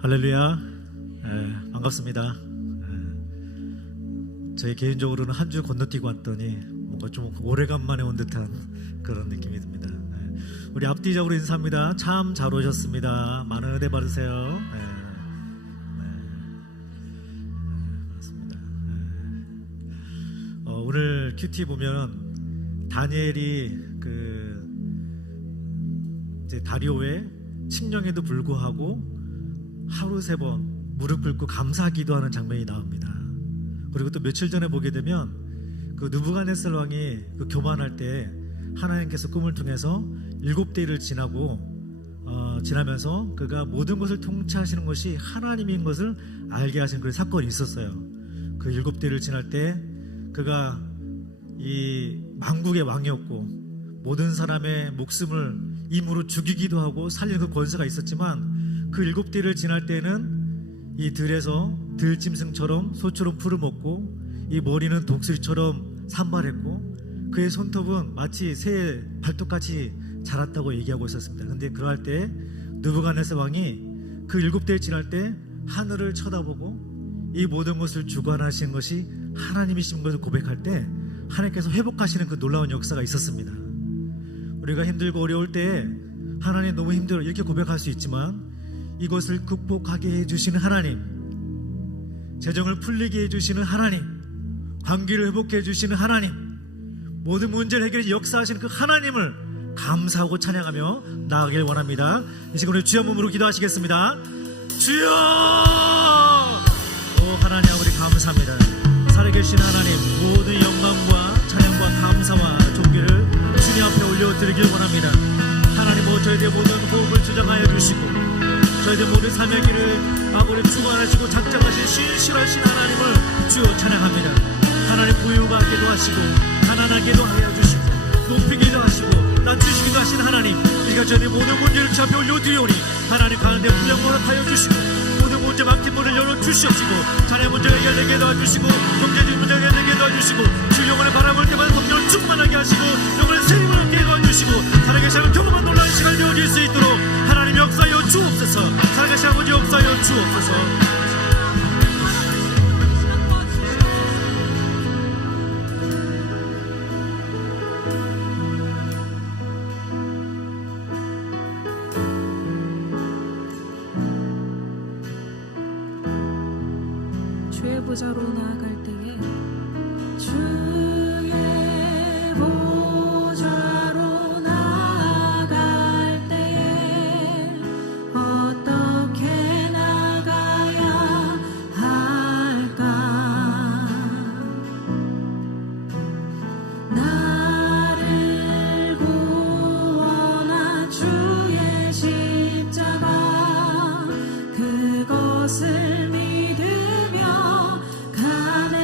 할렐루야. 반갑습니다. 저희 개인적으로는 한 주 건너뛰고 왔더니 뭔가 좀 오래간만에 온 듯한 그런 느낌이 듭니다. 우리 앞뒤적으로 인사합니다. 참 잘 오셨습니다. 많은 은혜 받으세요. 반갑습니다. 오늘 큐티 보면 다니엘이 이제 다리오의 칙령에도 불구하고 하루 3번 무릎 꿇고 감사 기도하는 장면이 나옵니다. 그리고 또 며칠 전에 보게 되면 그 느부갓네살 왕이 그 교만할 때 하나님께서 꿈을 통해서 7대를 지나면서 그가 모든 것을 통치하시는 것이 하나님인 것을 알게 하신 그런 사건이 있었어요. 그 7대를 지날 때 그가 이 만국의 왕이었고 모든 사람의 목숨을 임으로 죽이기도 하고 살리는 그 권세가 있었지만 그 7대를 지날 때는 이 들에서 들짐승처럼 소처럼 풀을 먹고 이 머리는 독수리처럼 산발했고 그의 손톱은 마치 새의 발톱같이 자랐다고 얘기하고 있었습니다. 그런데 그럴 때 느부갓네살 왕이 그 7대를 지날 때 하늘을 쳐다보고 이 모든 것을 주관하신 것이 하나님이신 것을 고백할 때 하나님께서 회복하시는 그 놀라운 역사가 있었습니다. 우리가 힘들고 어려울 때 하나님 너무 힘들어 이렇게 고백할 수 있지만 이것을 극복하게 해주시는 하나님, 재정을 풀리게 해주시는 하나님, 관계를 회복해 주시는 하나님, 모든 문제를 해결해 역사하시는 그 하나님을 감사하고 찬양하며 나아가길 원합니다. 이 시간 우리 주여 몸으로 기도하시겠습니다. 주여! 오 하나님 아버지 감사합니다. 살아계신 하나님, 모든 영광과 찬양과 감사와 존귀를 주님 앞에 올려드리길 원합니다. 하나님 저희들의 모든 호흡을 주장하여 주시고 저희들 모든 삶의 길을 아버지 주관하시고 작정하신 신실하신 하나님을 주여 찬양합니다. 하나님 부유하게도 하시고 가난하게도 하여 주시고 높이기도 하시고 낮추시기도 하신 하나님, 우리가 저희의 모든 문제를 주 앞에 올려드리오니 하나님 가운데 분량으로 하여 주시고 모든 문제 막힌 문을 열어주시옵시고 자녀 문제를 해결되게 도와주시고 경제적인 문제를 해결되게 도와주시고 주 영혼을 바라볼 때마다 성령을 충만하게 하시고 영혼의 세임을 얻게 도와주시고 살아계시는 경험한 놀라운 시간을 누릴 수 있도록 하나님 역사하여 주옵소서. 살아계신 아버지 역사하여 주옵소서. 주의 보좌로 나아갈 때에 주의 보좌로 나아갈 때에 어떻게 나가야 할까? 나를 구원한 주의 십자가 그것을 믿으며 가는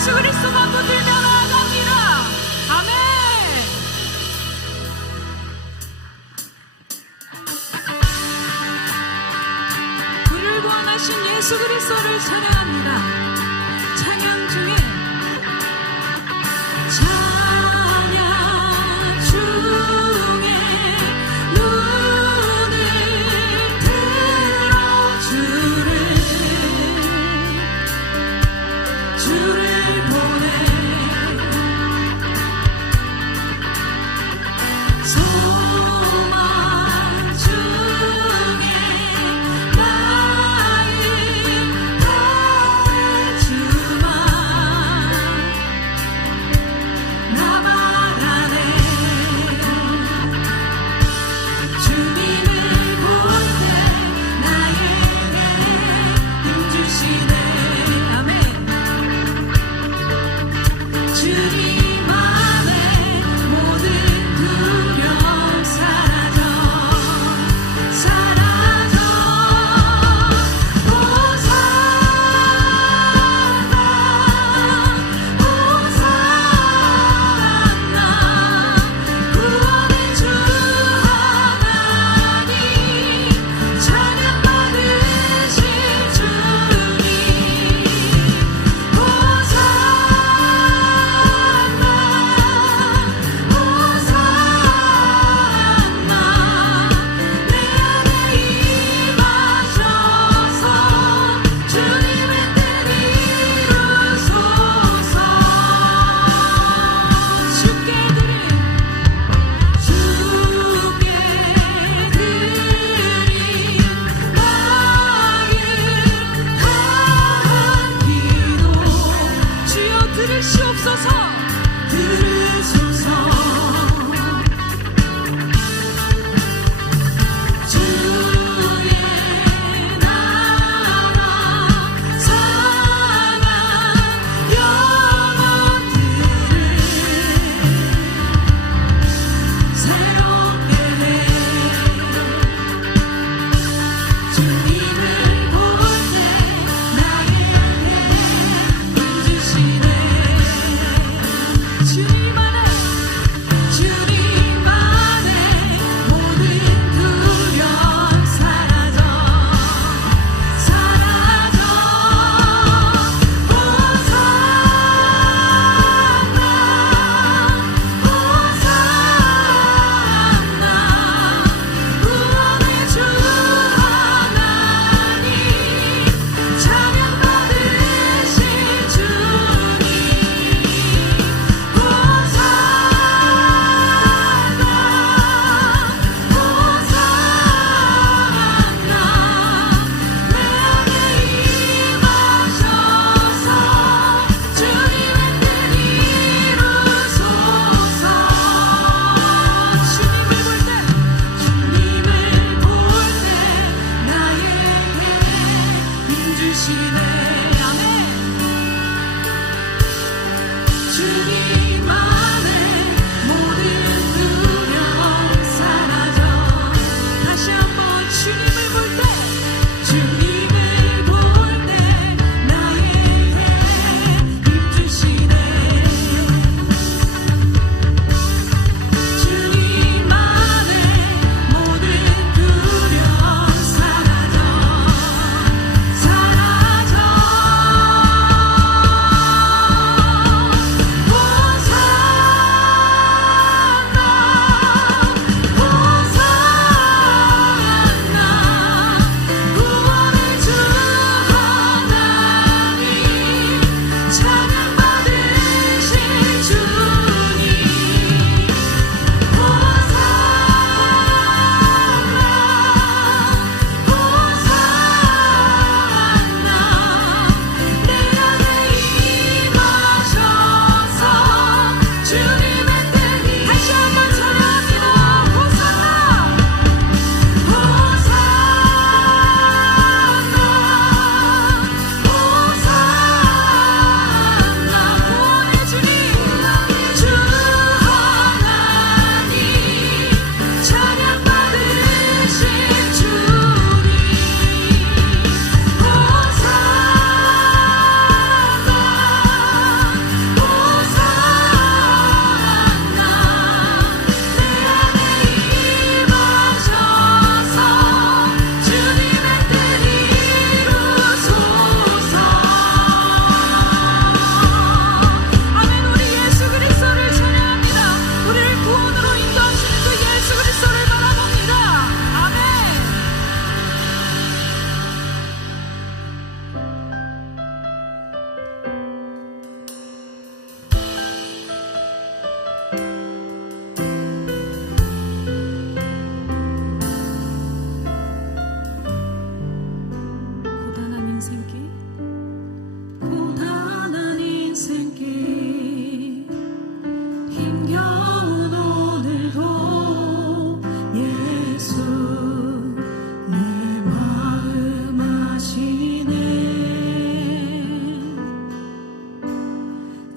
예수 그리스도만 붙들며 나아갑니다. 아멘. 우리를 구원하신 예수 그리스도를 찬양합니다. 찬양 중에 눈을 들어 주를 보내 소망 중에 나의 주만 나만 안에 주님을 볼 때 나에게 힘주시네. 아멘. 주님 안에 모든 두려움 사라져 호산나 구원의 주 하나님 찬양 받으실 주님 내 안에 임하셔서 주님의 뜻 이루소서. 주께 드린 나의 한 기도 주여 들으시옵소서. 들으소서. 주의 나라 사랑 영혼들을 새롭게 해 주님을 볼 때 나에게 힘주시네. 주님 안에 모든 두려움 사라져 호산나 구원의 주 하나님 찬양 받으실 주님 내 안에 임하셔서 주님의 뜻 이루소서. 주님을 볼 때 나에게 힘주시네. 아멘. 주님 안에 모든 두려움 사라져 다시 한번 주님을 볼 때 나에게 힘주시네. 주님 안에 모든 두려움 사라져 호산나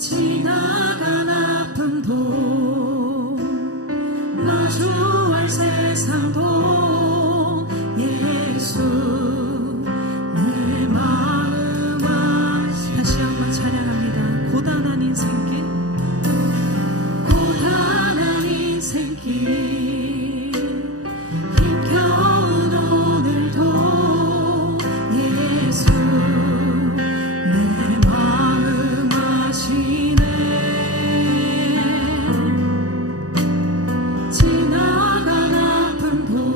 지나간 아픔도 마주할 세상도 예수 내 마음 아시 다시 한번 찬양합니다. 고단한 인생길 고단한 인생길 힘겨운 오늘도 예수 내 마음 아시네. 지나간 아픔도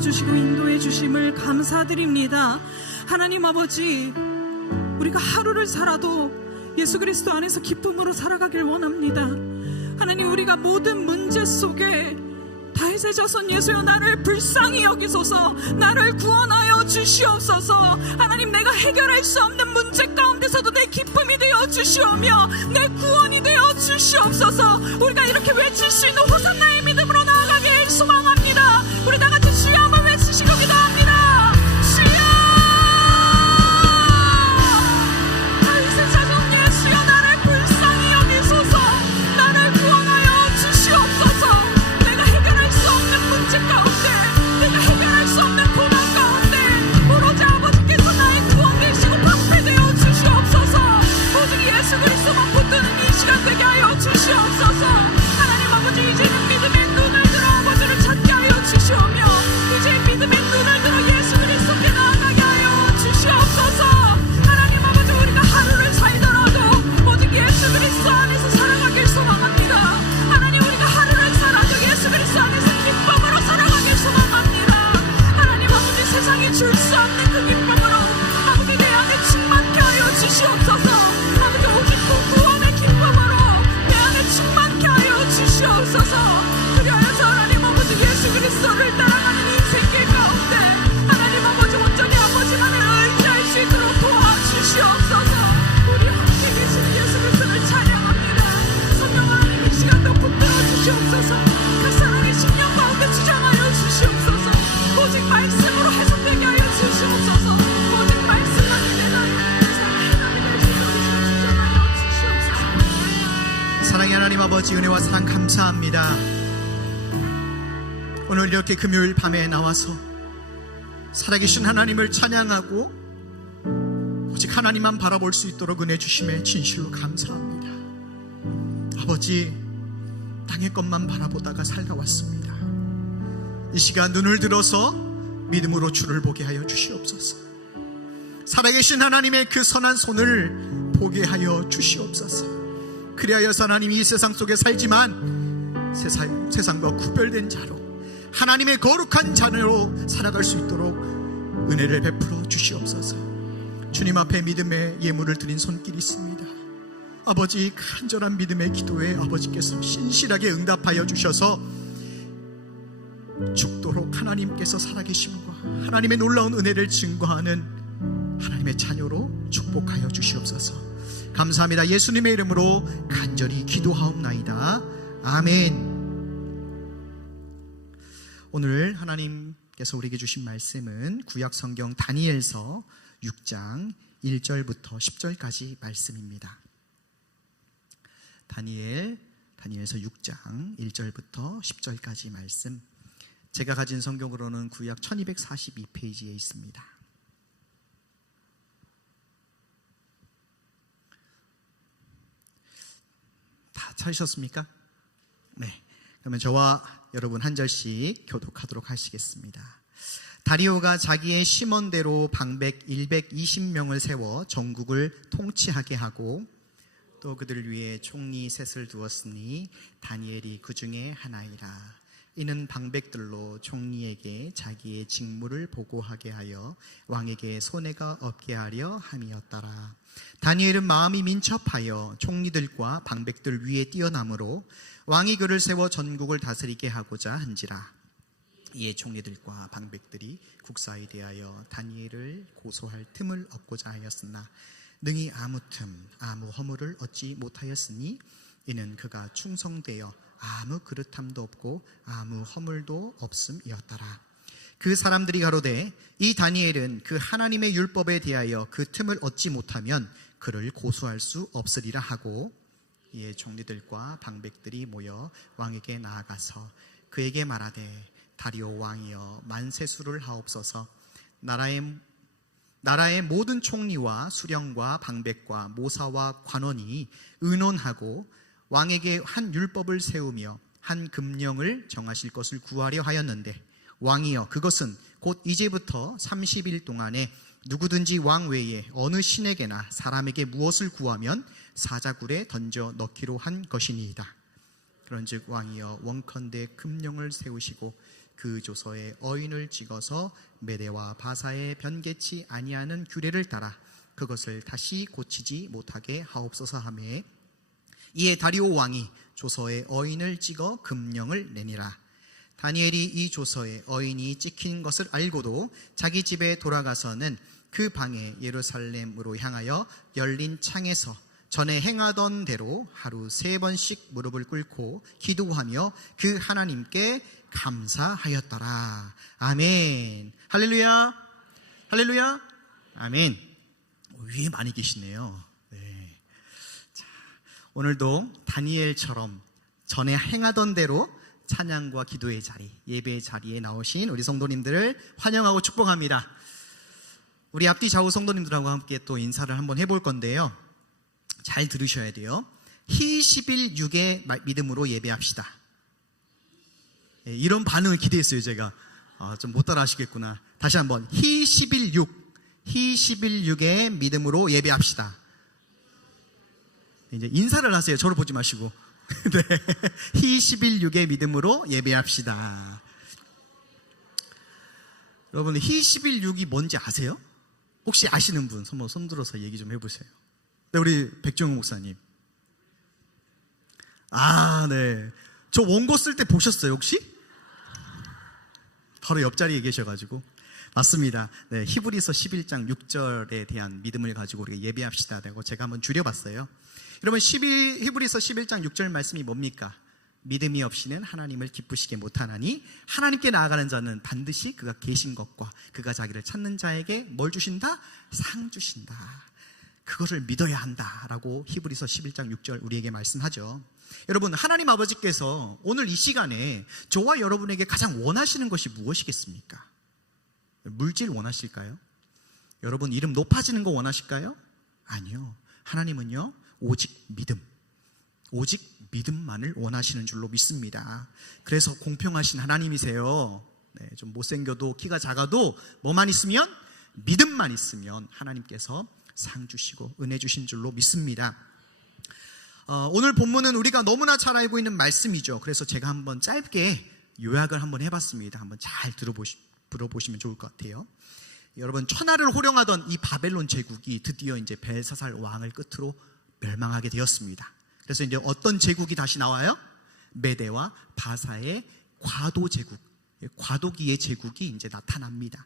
불러주시고 인도해 주심을 감사드립니다. 하나님 아버지, 우리가 하루를 살아도 예수 그리스도 안에서 기쁨으로 살아가길 원합니다. 하나님, 우리가 모든 문제 속에 다윗의 자손 예수여 나를 불쌍히 여기소서, 나를 구원하여 주시옵소서. 하나님, 내가 해결할 수 없는 문제 가운데서도 내 기쁨이 되어 주시오며 내 구원이 되어 주시옵소서. 우리가 이렇게 외칠 수 있는 호산나의 믿음으로 나아가길 소망합니다. 우리 다같이 주여 한번 외치시고 기도합니다. 주여, 다윗의 자손 예수여 나를 불쌍히 여기소서, 나를 구원하여 주시옵소서. 내가 해결할 수 없는 문제 가운데, 내가 해결할 수 없는 고난 가운데 오로지 아버지께서 나의 구원 되시고 방패 되어 주시옵소서. 오직 예수 그리스도만 붙드는 이 시간 되게 하여 주시옵소서. 하나님 아버지, 이제는 믿음의 눈을 들어 아버지를 찾게 하여 주시오며 이제 믿음의 눈을 들어 예수 그리스도께 나아가게 하여 주시옵소서. 하나님 아버지, 우리가 하루를 살더라도 오직 예수 그리스도 안에서 살아가길 소망합니다. 하나님, 우리가 하루를 살아도 예수 그리스도 안에서 기쁨으로 살아가길 소망합니다. 하나님 아버지, 세상이 줄 수 없는 그 기쁨으로 아버지 내 안에 충만케 하여 주시옵소서. 아버지, 오직 그 구원의 기쁨으로 내 안에 충만케 하여 주시옵소서. 그리하여서 하나님 아버지, 예수 그리스도를 따라가는 인생길 가운데 하나님 아버지 온전히 아버지만을 의지할 수 있도록 도와주시옵소서. 우리 함께 계시는 예수 그리스도를 찬양합니다. 성령 하나님, 이 시간도 붙들어 주시옵소서. 그 사랑의 심령 가운데 주장하여 주시옵소서. 오직 말씀으로 해석되게 하여 주시옵소서. 오직 말씀만이 내 나의 해답이 될 수 있도록 주장하여 주시옵소서. 사랑의 하나님 아버지, 은혜와 사랑 감사합니다. 오늘 이렇게 금요일 밤에 나와서 살아계신 하나님을 찬양하고 오직 하나님만 바라볼 수 있도록 은혜 주심에 진실로 감사합니다. 아버지, 땅의 것만 바라보다가 살아왔습니다. 이 시간 눈을 들어서 믿음으로 주를 보게 하여 주시옵소서. 살아계신 하나님의 그 선한 손을 보게 하여 주시옵소서. 그리하여서 하나님이 이 세상 속에 살지만 세상과 구별된 자로, 하나님의 거룩한 자녀로 살아갈 수 있도록 은혜를 베풀어 주시옵소서. 주님 앞에 믿음의 예물을 드린 손길이 있습니다. 아버지, 간절한 믿음의 기도에 아버지께서 신실하게 응답하여 주셔서 죽도록 하나님께서 살아계심과 하나님의 놀라운 은혜를 증거하는 하나님의 자녀로 축복하여 주시옵소서. 감사합니다. 예수님의 이름으로 간절히 기도하옵나이다. 아멘. 오늘 하나님께서 우리에게 주신 말씀은 구약 성경 다니엘서 6장 1절부터 10절까지 말씀입니다. 다니엘서 6장 1절부터 10절까지 말씀. 제가 가진 성경으로는 구약 1242페이지에 있습니다. 다 찾으셨습니까? 네. 그러면 저와 여러분 한 절씩 교독하도록 하시겠습니다. 다리오가 자기의 심원대로 방백 120명을 세워 전국을 통치하게 하고 또 그들 위에 총리 셋을 두었으니 다니엘이 그 중에 하나이라. 이는 방백들로 총리에게 자기의 직무를 보고하게 하여 왕에게 손해가 없게 하려 함이었더라. 다니엘은 마음이 민첩하여 총리들과 방백들 위에 뛰어나므로 왕이 그를 세워 전국을 다스리게 하고자 한지라. 이에 총리들과 방백들이 국사에 대하여 다니엘을 고소할 틈을 얻고자 하였으나 능히 아무 틈 아무 허물을 얻지 못하였으니 이는 그가 충성되어 아무 그릇함도 없고 아무 허물도 없음이었더라. 그 사람들이 가로되 이 다니엘은 그 하나님의 율법에 대하여 그 틈을 얻지 못하면 그를 고소할 수 없으리라 하고, 이에 총리들과 방백들이 모여 왕에게 나아가서 그에게 말하되 다리오 왕이여 만세수를 하옵소서. 나라의 모든 총리와 수령과 방백과 모사와 관원이 의논하고 왕에게 한 율법을 세우며 한 금령을 정하실 것을 구하려 하였는데 왕이여 그것은 곧 이제부터 30일 동안에 누구든지 왕 외에 어느 신에게나 사람에게 무엇을 구하면 사자굴에 던져 넣기로 한 것이니이다. 그런즉 왕이여 원컨대 금령을 세우시고 그 조서에 어인을 찍어서 메대와 바사에 변개치 아니하는 규례를 따라 그것을 다시 고치지 못하게 하옵소서 하매 이에 다리오 왕이 조서에 어인을 찍어 금령을 내니라. 다니엘이 이 조서에 어인이 찍힌 것을 알고도 자기 집에 돌아가서는 그 방에 예루살렘으로 향하여 열린 창에서 전에 행하던 대로 하루 3번씩 무릎을 꿇고 기도하며 그 하나님께 감사하였더라. 아멘. 할렐루야. 할렐루야. 아멘. 위에 많이 계시네요. 네. 자, 오늘도 다니엘처럼 전에 행하던 대로 찬양과 기도의 자리, 예배의 자리에 나오신 우리 성도님들을 환영하고 축복합니다. 우리 앞뒤 좌우 성도님들하고 함께 또 인사를 한번 해볼 건데요. 잘 들으셔야 돼요. 희 11:6의 믿음으로 예배합시다. 예, 이런 반응을 기대했어요. 제가 좀 못 따라 하시겠구나. 다시 한번 희 11:6, 희 11:6의 믿음으로 예배합시다. 이제 인사를 하세요. 저를 보지 마시고. 네. 희 11:6의 믿음으로 예배합시다. 여러분, 희 11:6이 뭔지 아세요? 혹시 아시는 분 손 들어서 얘기 좀 해보세요. 네, 우리 백종훈 목사님. 아, 네. 저 원고 쓸 때 보셨어요, 혹시? 바로 옆자리에 계셔가지고. 맞습니다. 네, 히브리서 11장 6절에 대한 믿음을 가지고 우리가 예배합시다. 라고 제가 한번 줄여봤어요. 여러분, 히브리서 11장 6절 말씀이 뭡니까? 믿음이 없이는 하나님을 기쁘시게 못하나니 하나님께 나아가는 자는 반드시 그가 계신 것과 그가 자기를 찾는 자에게 뭘 주신다? 상 주신다. 그것을 믿어야 한다라고 히브리서 11장 6절 우리에게 말씀하죠. 여러분, 하나님 아버지께서 오늘 이 시간에 저와 여러분에게 가장 원하시는 것이 무엇이겠습니까? 물질 원하실까요? 여러분, 이름 높아지는 거 원하실까요? 아니요. 하나님은요, 오직 믿음만을 원하시는 줄로 믿습니다. 그래서 공평하신 하나님이세요. 네, 좀 못생겨도 키가 작아도 뭐만 있으면? 믿음만 있으면 하나님께서 상 주시고 은혜 주신 줄로 믿습니다. 오늘 본문은 우리가 너무나 잘 알고 있는 말씀이죠. 그래서 제가 한번 짧게 요약을 한번 해봤습니다. 한번 잘 들어보시면 좋을 것 같아요. 여러분, 천하를 호령하던 이 바벨론 제국이 드디어 이제 벨사살 왕을 끝으로 멸망하게 되었습니다. 그래서 이제 어떤 제국이 다시 나와요? 메대와 바사의 과도 제국, 과도기의 제국이 이제 나타납니다.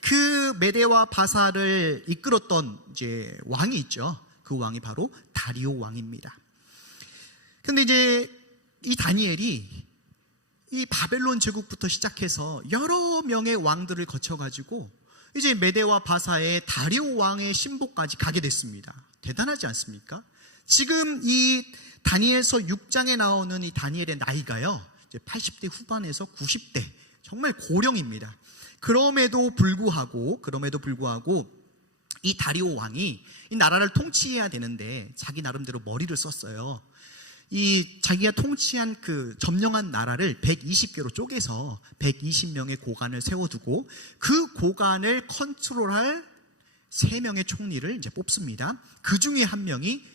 그 메대와 바사를 이끌었던 이제 왕이 있죠. 그 왕이 바로 다리오 왕입니다. 근데 이제 이 다니엘이 이 바벨론 제국부터 시작해서 여러 명의 왕들을 거쳐가지고 이제 메대와 바사의 다리오 왕의 신복까지 가게 됐습니다. 대단하지 않습니까? 지금 이 다니엘서 6장에 나오는 이 다니엘의 나이가요, 이제 80대 후반에서 90대, 정말 고령입니다. 그럼에도 불구하고 이 다리오 왕이 이 나라를 통치해야 되는데 자기 나름대로 머리를 썼어요. 이 자기가 통치한 그 점령한 나라를 120개로 쪼개서 120명의 고관을 세워두고 그 고관을 컨트롤할 3명의 총리를 이제 뽑습니다. 그 중에 한 명이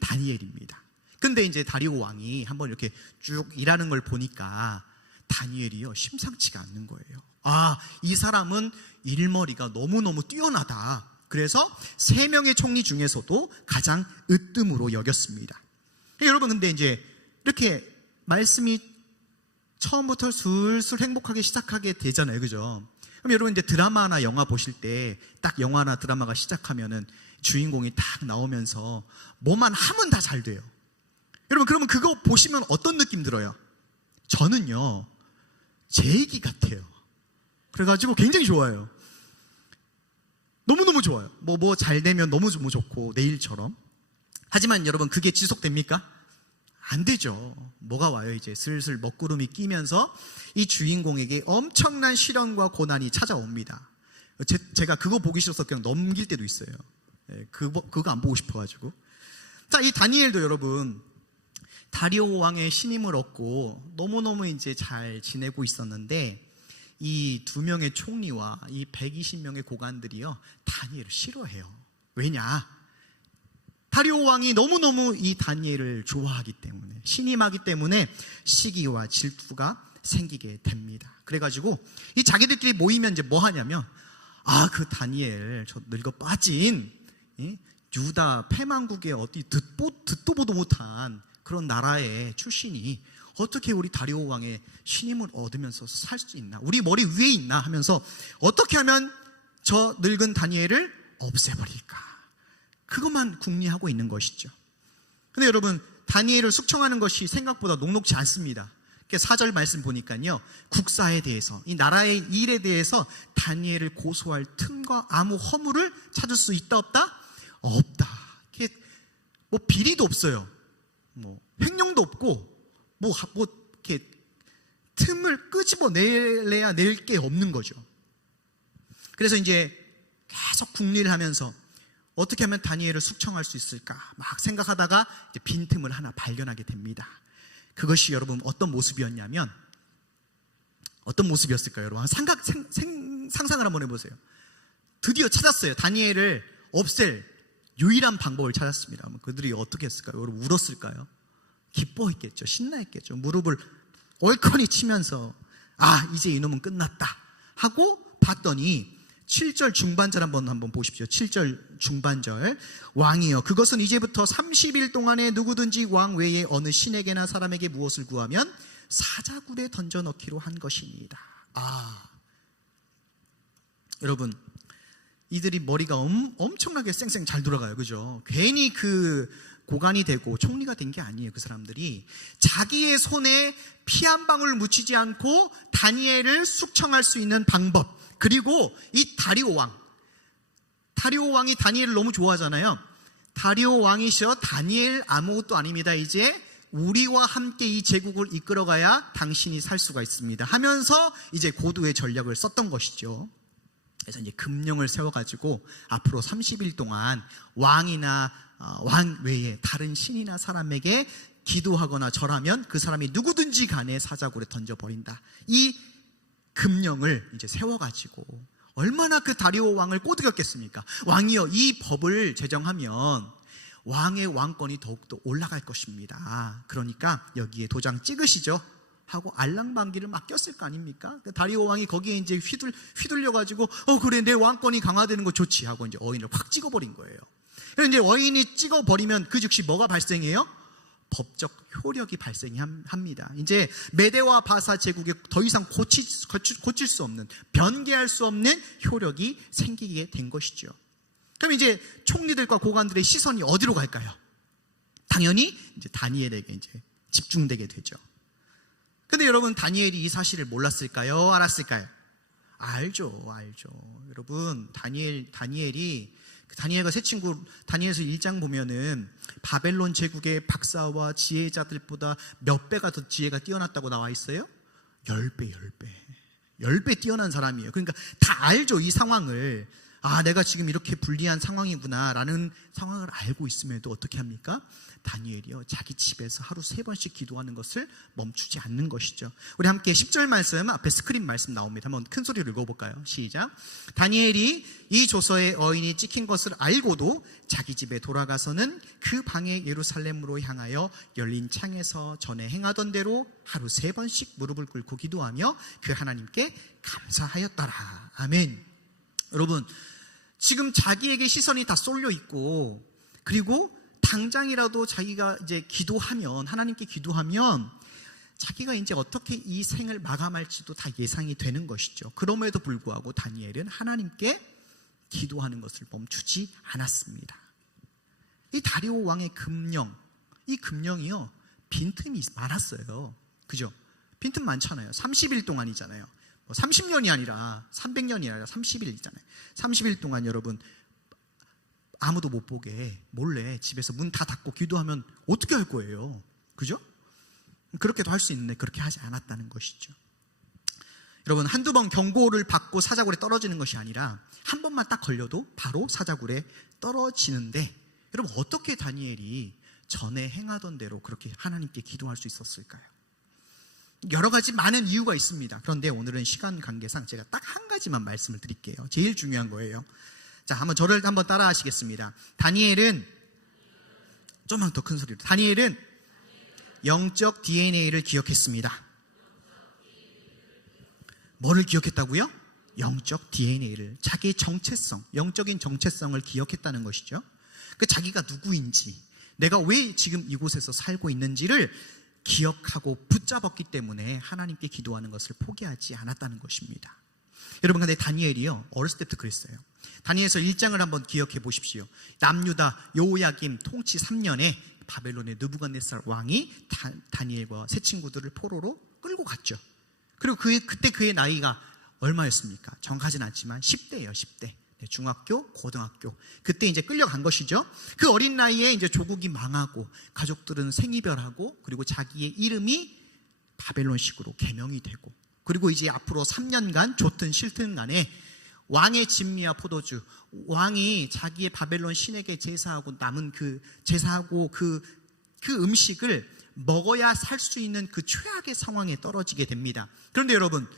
다니엘입니다. 근데 이제 다리오 왕이 한번 이렇게 쭉 일하는 걸 보니까 다니엘이요, 심상치가 않는 거예요. 아, 이 사람은 일머리가 너무너무 뛰어나다. 그래서 3명의 총리 중에서도 가장 으뜸으로 여겼습니다. 여러분, 근데 이제 이렇게 말씀이 처음부터 술술 행복하게 시작하게 되잖아요. 그죠? 그럼 여러분, 이제 드라마나 영화 보실 때 딱 영화나 드라마가 시작하면은 주인공이 딱 나오면서 뭐만 하면 다 잘 돼요. 여러분, 그러면 그거 보시면 어떤 느낌 들어요? 저는요, 제 얘기 같아요. 그래가지고 굉장히 좋아요. 너무너무 좋아요. 뭐 잘 되면 너무 좋고, 내일처럼. 하지만 여러분, 그게 지속됩니까? 안 되죠. 뭐가 와요? 이제 슬슬 먹구름이 끼면서 이 주인공에게 엄청난 시련과 고난이 찾아옵니다. 제가 그거 보기 싫어서 그냥 넘길 때도 있어요. 그거 안 보고 싶어가지고. 자, 이 다니엘도 여러분, 다리오 왕의 신임을 얻고 너무너무 이제 잘 지내고 있었는데, 이 2명의 총리와 이 120명의 고관들이요, 다니엘을 싫어해요. 왜냐? 다리오 왕이 너무너무 이 다니엘을 좋아하기 때문에, 신임하기 때문에 시기와 질투가 생기게 됩니다. 그래가지고 이 자기들끼리 모이면 이제 뭐 하냐면, 그 다니엘, 저 늙어 빠진 유다 패망국의 어디 듣도 보도 못한 그런 나라의 출신이 어떻게 우리 다리오 왕의 신임을 얻으면서 살 수 있나, 우리 머리 위에 있나 하면서 어떻게 하면 저 늙은 다니엘을 없애버릴까, 그것만 궁리하고 있는 것이죠. 근데 여러분, 다니엘을 숙청하는 것이 생각보다 녹록지 않습니다. 4절 말씀 보니까요, 국사에 대해서, 이 나라의 일에 대해서 다니엘을 고소할 틈과 아무 허물을 찾을 수 있다 없다? 없다. 이게 뭐 비리도 없어요. 뭐 횡령도 없고, 뭐 이렇게 틈을 끄집어 내야 낼 게 없는 거죠. 그래서 이제 계속 궁리를 하면서 어떻게 하면 다니엘을 숙청할 수 있을까 막 생각하다가 이제 빈틈을 하나 발견하게 됩니다. 그것이 여러분 어떤 모습이었냐면, 어떤 모습이었을까요? 여러분 상상을 한번 해보세요. 드디어 찾았어요. 다니엘을 없앨 유일한 방법을 찾았습니다. 그들이 어떻게 했을까요? 여러분 울었을까요? 기뻐했겠죠. 신나했겠죠. 무릎을 얼커니 치면서 이제 이놈은 끝났다 하고 봤더니 7절 중반절 한번 보십시오. 7절 중반절. 왕이여, 그것은 이제부터 30일 동안에 누구든지 왕 외에 어느 신에게나 사람에게 무엇을 구하면 사자굴에 던져 넣기로 한 것입니다. 여러분, 이들이 머리가 엄청나게 쌩쌩 잘 돌아가요. 그죠? 괜히 그 고관이 되고 총리가 된 게 아니에요. 그 사람들이 자기의 손에 피 한 방울 묻히지 않고 다니엘을 숙청할 수 있는 방법, 그리고 이 다리오 왕이 다니엘을 너무 좋아하잖아요. 다리오 왕이셔, 다니엘 아무것도 아닙니다. 이제 우리와 함께 이 제국을 이끌어가야 당신이 살 수가 있습니다 하면서 이제 고도의 전략을 썼던 것이죠. 그래서 이제 금령을 세워가지고 앞으로 30일 동안 왕이나 왕 외에 다른 신이나 사람에게 기도하거나 절하면 그 사람이 누구든지 간에 사자굴에 던져버린다. 이 금령을 이제 세워가지고 얼마나 그 다리오 왕을 꼬드겼겠습니까? 왕이여, 이 법을 제정하면 왕의 왕권이 더욱더 올라갈 것입니다. 그러니까 여기에 도장 찍으시죠 하고 알랑방기를 맡겼을 거 아닙니까? 다리오 왕이 거기에 이제 휘둘려가지고 그래, 내 왕권이 강화되는 거 좋지 하고 이제 어인을 확 찍어버린 거예요. 그래서 이제 어인이 찍어버리면 그 즉시 뭐가 발생해요? 법적 효력이 발생합니다. 이제 메대와 바사 제국에 더 이상 고칠 수 없는, 변개할 수 없는 효력이 생기게 된 것이죠. 그럼 이제 총리들과 고관들의 시선이 어디로 갈까요? 당연히 이제 다니엘에게 이제 집중되게 되죠. 근데 여러분, 다니엘이 이 사실을 몰랐을까요? 알았을까요? 알죠. 여러분, 다니엘과 세 친구, 다니엘서 1장 보면은 바벨론 제국의 박사와 지혜자들보다 몇 배가 더 지혜가 뛰어났다고 나와 있어요? 10배 뛰어난 사람이에요. 그러니까 다 알죠, 이 상황을. 내가 지금 이렇게 불리한 상황이구나 라는 상황을 알고 있음에도 어떻게 합니까? 다니엘이요, 자기 집에서 하루 3번씩 기도하는 것을 멈추지 않는 것이죠. 우리 함께 10절 말씀, 앞에 스크린 말씀 나옵니다. 한번 큰 소리로 읽어볼까요? 시작. 다니엘이 이 조서에 어인이 찍힌 것을 알고도 자기 집에 돌아가서는 그 방에 예루살렘으로 향하여 열린 창에서 전에 행하던 대로 하루 3번씩 무릎을 꿇고 기도하며 그 하나님께 감사하였더라. 아멘. 여러분, 지금 자기에게 시선이 다 쏠려 있고, 그리고 당장이라도 자기가 이제 기도하면, 하나님께 기도하면 자기가 이제 어떻게 이 생을 마감할지도 다 예상이 되는 것이죠. 그럼에도 불구하고 다니엘은 하나님께 기도하는 것을 멈추지 않았습니다. 이 다리오 왕의 금령, 이 금령이요, 빈틈이 많았어요. 그죠? 빈틈 많잖아요. 30일 동안이잖아요. 30년이 아니라 300년이 아니라 30일이잖아요. 30일 동안 여러분 아무도 못 보게 몰래 집에서 문 다 닫고 기도하면 어떻게 할 거예요? 그죠? 그렇게도 할 수 있는데 그렇게 하지 않았다는 것이죠. 여러분, 한두 번 경고를 받고 사자굴에 떨어지는 것이 아니라 한 번만 딱 걸려도 바로 사자굴에 떨어지는데, 여러분 어떻게 다니엘이 전에 행하던 대로 그렇게 하나님께 기도할 수 있었을까요? 여러 가지 많은 이유가 있습니다. 그런데 오늘은 시간 관계상 제가 딱 한 가지만 말씀을 드릴게요. 제일 중요한 거예요. 자, 저를 한번 따라 하시겠습니다. 다니엘은, 좀만 더 큰 소리로, 다니엘은 영적 DNA를 기억했습니다. 뭐를 기억했다고요? 영적 DNA를, 자기의 정체성, 영적인 정체성을 기억했다는 것이죠. 그 자기가 누구인지, 내가 왜 지금 이곳에서 살고 있는지를 기억하고 붙잡았기 때문에 하나님께 기도하는 것을 포기하지 않았다는 것입니다. 여러분, 근데 다니엘이요, 어렸을 때부터 그랬어요. 다니엘서 1장을 한번 기억해 보십시오. 남유다 요야김 통치 3년에 바벨론의 느부갓네살 왕이 다니엘과 세 친구들을 포로로 끌고 갔죠. 그리고 그때 그의 나이가 얼마였습니까? 정확하진 않지만 10대예요, 10대. 네, 중학교, 고등학교. 그때 이제 끌려간 것이죠. 그 어린 나이에 이제 조국이 망하고 가족들은 생이별하고, 그리고 자기의 이름이 바벨론식으로 개명이 되고, 그리고 이제 앞으로 3년간 좋든 싫든 간에 왕의 진미와 포도주, 왕이 자기의 바벨론 신에게 제사하고 남은 그 제사하고 그 음식을 먹어야 살 수 있는 그 최악의 상황에 떨어지게 됩니다. 그런데 여러분,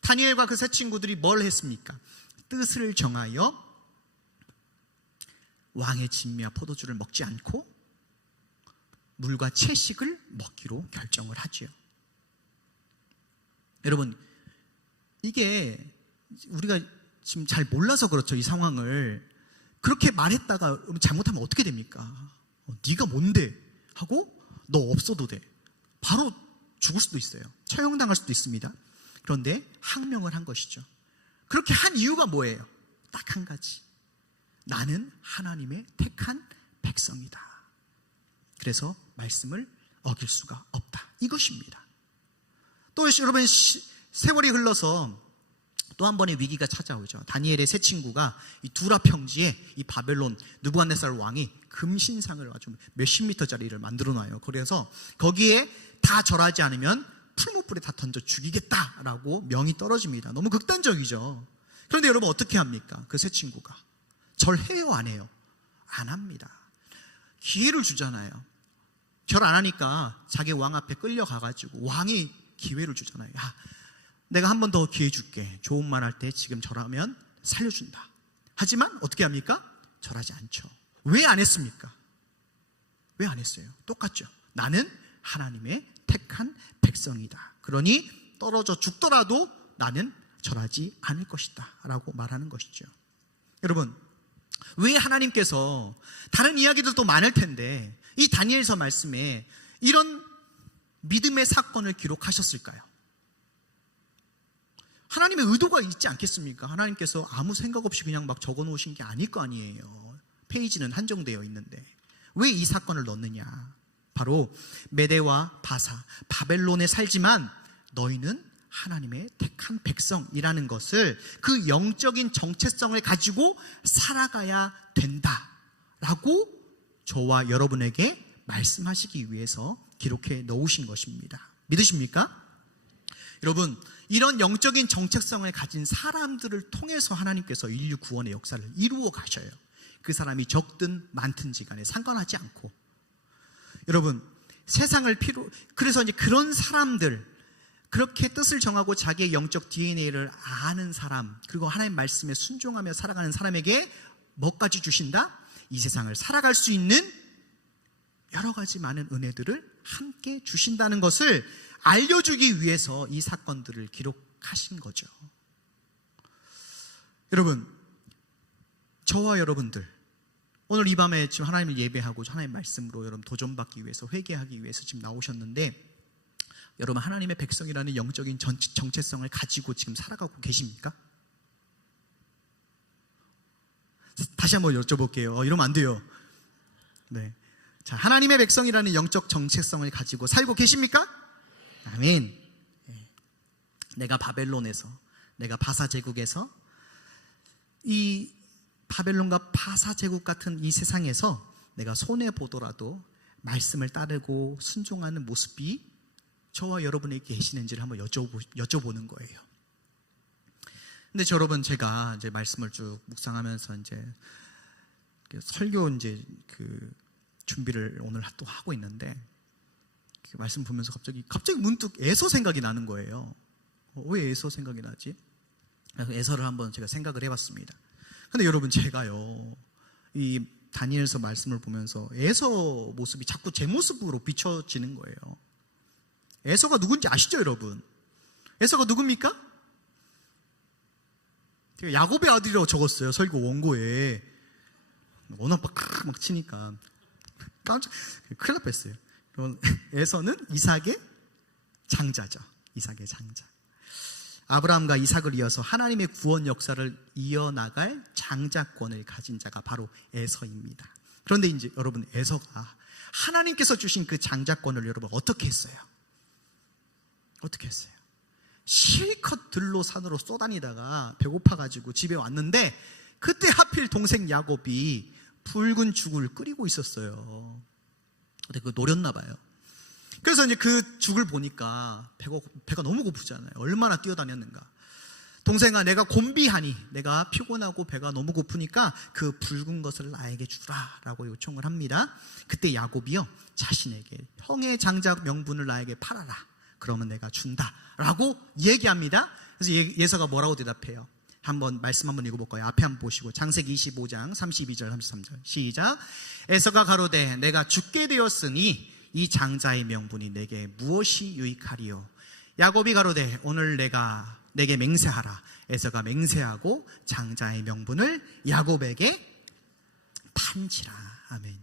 다니엘과 그 세 친구들이 뭘 했습니까? 뜻을 정하여 왕의 진미와 포도주를 먹지 않고 물과 채식을 먹기로 결정을 하지요. 여러분, 이게 우리가 지금 잘 몰라서 그렇죠. 이 상황을 그렇게 말했다가 잘못하면 어떻게 됩니까? 네가 뭔데? 하고 너 없어도 돼. 바로 죽을 수도 있어요. 처형당할 수도 있습니다. 그런데 항명을 한 것이죠. 그렇게 한 이유가 뭐예요? 딱 한 가지. 나는 하나님의 택한 백성이다. 그래서 말씀을 어길 수가 없다. 이것입니다. 또 여러분, 세월이 흘러서 또 한 번의 위기가 찾아오죠. 다니엘의 세 친구가 이 두라 평지에 이 바벨론 느부갓네살 왕이 금신상을 아주 몇십 미터짜리를 만들어 놔요. 그래서 거기에 다 절하지 않으면 풀무불에 다 던져 죽이겠다라고 명이 떨어집니다. 너무 극단적이죠. 그런데 여러분, 어떻게 합니까? 그 세 친구가 절해요, 안 해요? 안 합니다. 기회를 주잖아요. 절 안 하니까 자기 왕 앞에 끌려가가지고 왕이 기회를 주잖아요. 야, 내가 한 번 더 기회 줄게. 좋은 말 할 때 지금 절하면 살려준다. 하지만 어떻게 합니까? 절하지 않죠. 왜 안 했습니까? 왜 안 했어요? 똑같죠. 나는 하나님의 택한 백성이다. 그러니 떨어져 죽더라도 나는 절하지 않을 것이다 라고 말하는 것이죠. 여러분, 왜 하나님께서, 다른 이야기들도 많을 텐데 이 다니엘서 말씀에 이런 믿음의 사건을 기록하셨을까요? 하나님의 의도가 있지 않겠습니까? 하나님께서 아무 생각 없이 그냥 막 적어 놓으신 게 아닐 거 아니에요. 페이지는 한정되어 있는데 왜 이 사건을 넣느냐? 바로 메대와 바사, 바벨론에 살지만 너희는 하나님의 택한 백성이라는 것을, 그 영적인 정체성을 가지고 살아가야 된다라고 저와 여러분에게 말씀하시기 위해서 기록해 놓으신 것입니다. 믿으십니까? 여러분, 이런 영적인 정체성을 가진 사람들을 통해서 하나님께서 인류 구원의 역사를 이루어 가셔요. 그 사람이 적든 많든지 간에 상관하지 않고. 여러분, 세상을 그래서 이제 그런 사람들, 그렇게 뜻을 정하고 자기의 영적 DNA를 아는 사람, 그리고 하나님 말씀에 순종하며 살아가는 사람에게 뭐까지 주신다? 이 세상을 살아갈 수 있는 여러 가지 많은 은혜들을 함께 주신다는 것을 알려주기 위해서 이 사건들을 기록하신 거죠. 여러분, 저와 여러분들, 오늘 이 밤에 지금 하나님을 예배하고 하나님의 말씀으로 여러분 도전받기 위해서, 회개하기 위해서 지금 나오셨는데, 여러분 하나님의 백성이라는 영적인 정체성을 가지고 지금 살아가고 계십니까? 다시 한번 여쭤볼게요. 이러면 안 돼요. 네. 자, 하나님의 백성이라는 영적 정체성을 가지고 살고 계십니까? 아멘. 내가 바벨론에서, 내가 바사 제국에서, 이 바벨론과 바사 제국 같은 이 세상에서 내가 손해 보더라도 말씀을 따르고 순종하는 모습이 저와 여러분에게 계시는지를 한번 여쭤보는 거예요. 근데 여러분, 제가 이제 말씀을 쭉 묵상하면서 이제 설교 이제 그 준비를 오늘 또 하고 있는데, 그 말씀 보면서 갑자기 문득 에서 생각이 나는 거예요. 왜 에서 생각이 나지? 그래서 에서를 한번 제가 생각을 해봤습니다. 근데 여러분, 제가요, 이 다니엘서 말씀을 보면서 에서 모습이 자꾸 제 모습으로 비춰지는 거예요. 에서가 누군지 아시죠, 여러분? 에서가 누굽니까? 제가 야곱의 아들이라고 적었어요. 설교 원고에. 워낙 막 치니까 깜짝 큰일 날 뻔했어요. 에서는 이삭의 장자죠. 이삭의 장자. 아브라함과 이삭을 이어서 하나님의 구원 역사를 이어나갈 장자권을 가진 자가 바로 에서입니다. 그런데 이제 여러분, 에서가 하나님께서 주신 그 장자권을 여러분 어떻게 했어요? 어떻게 했어요? 실컷 들로 산으로 쏘다니다가 배고파가지고 집에 왔는데 그때 하필 동생 야곱이 붉은 죽을 끓이고 있었어요. 근데 그거 노렸나 봐요. 그래서 이제 그 죽을 보니까 배가 너무 고프잖아요. 얼마나 뛰어다녔는가. 동생아, 내가 곤비하니, 내가 피곤하고 배가 너무 고프니까 그 붉은 것을 나에게 주라 라고 요청을 합니다. 그때 야곱이요, 자신에게 형의 장자 명분을 나에게 팔아라, 그러면 내가 준다 라고 얘기합니다. 그래서 예서가 뭐라고 대답해요? 말씀 한번 읽어볼까요? 앞에 한번 보시고, 창세기 25장 32절 33절 시작. 에서가 가로되 내가 죽게 되었으니 이 장자의 명분이 내게 무엇이 유익하리요? 야곱이 가로되 오늘 내게 맹세하라. 에서가 맹세하고 장자의 명분을 야곱에게 판지라. 아멘.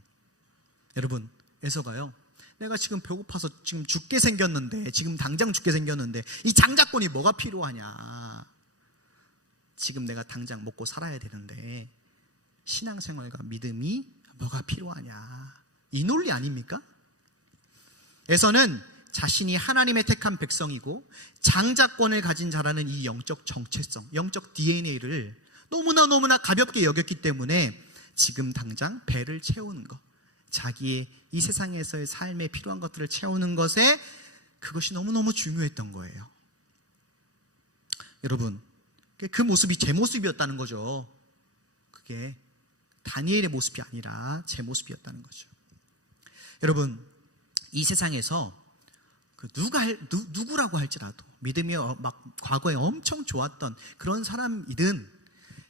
여러분, 에서가요, 내가 지금 배고파서 지금 죽게 생겼는데, 지금 당장 죽게 생겼는데 이 장자권이 뭐가 필요하냐, 지금 내가 당장 먹고 살아야 되는데 신앙생활과 믿음이 뭐가 필요하냐, 이 논리 아닙니까? 에서는 자신이 하나님의 택한 백성이고 장자권을 가진 자라는 이 영적 정체성, 영적 DNA를 너무나 가볍게 여겼기 때문에 지금 당장 배를 채우는 것, 자기의 이 세상에서의 삶에 필요한 것들을 채우는 것에 그것이 너무너무 중요했던 거예요. 여러분, 그 모습이 제 모습이었다는 거죠. 그게 다니엘의 모습이 아니라 제 모습이었다는 거죠. 여러분, 이 세상에서 누구라고 할지라도 믿음이 막 과거에 엄청 좋았던 그런 사람이든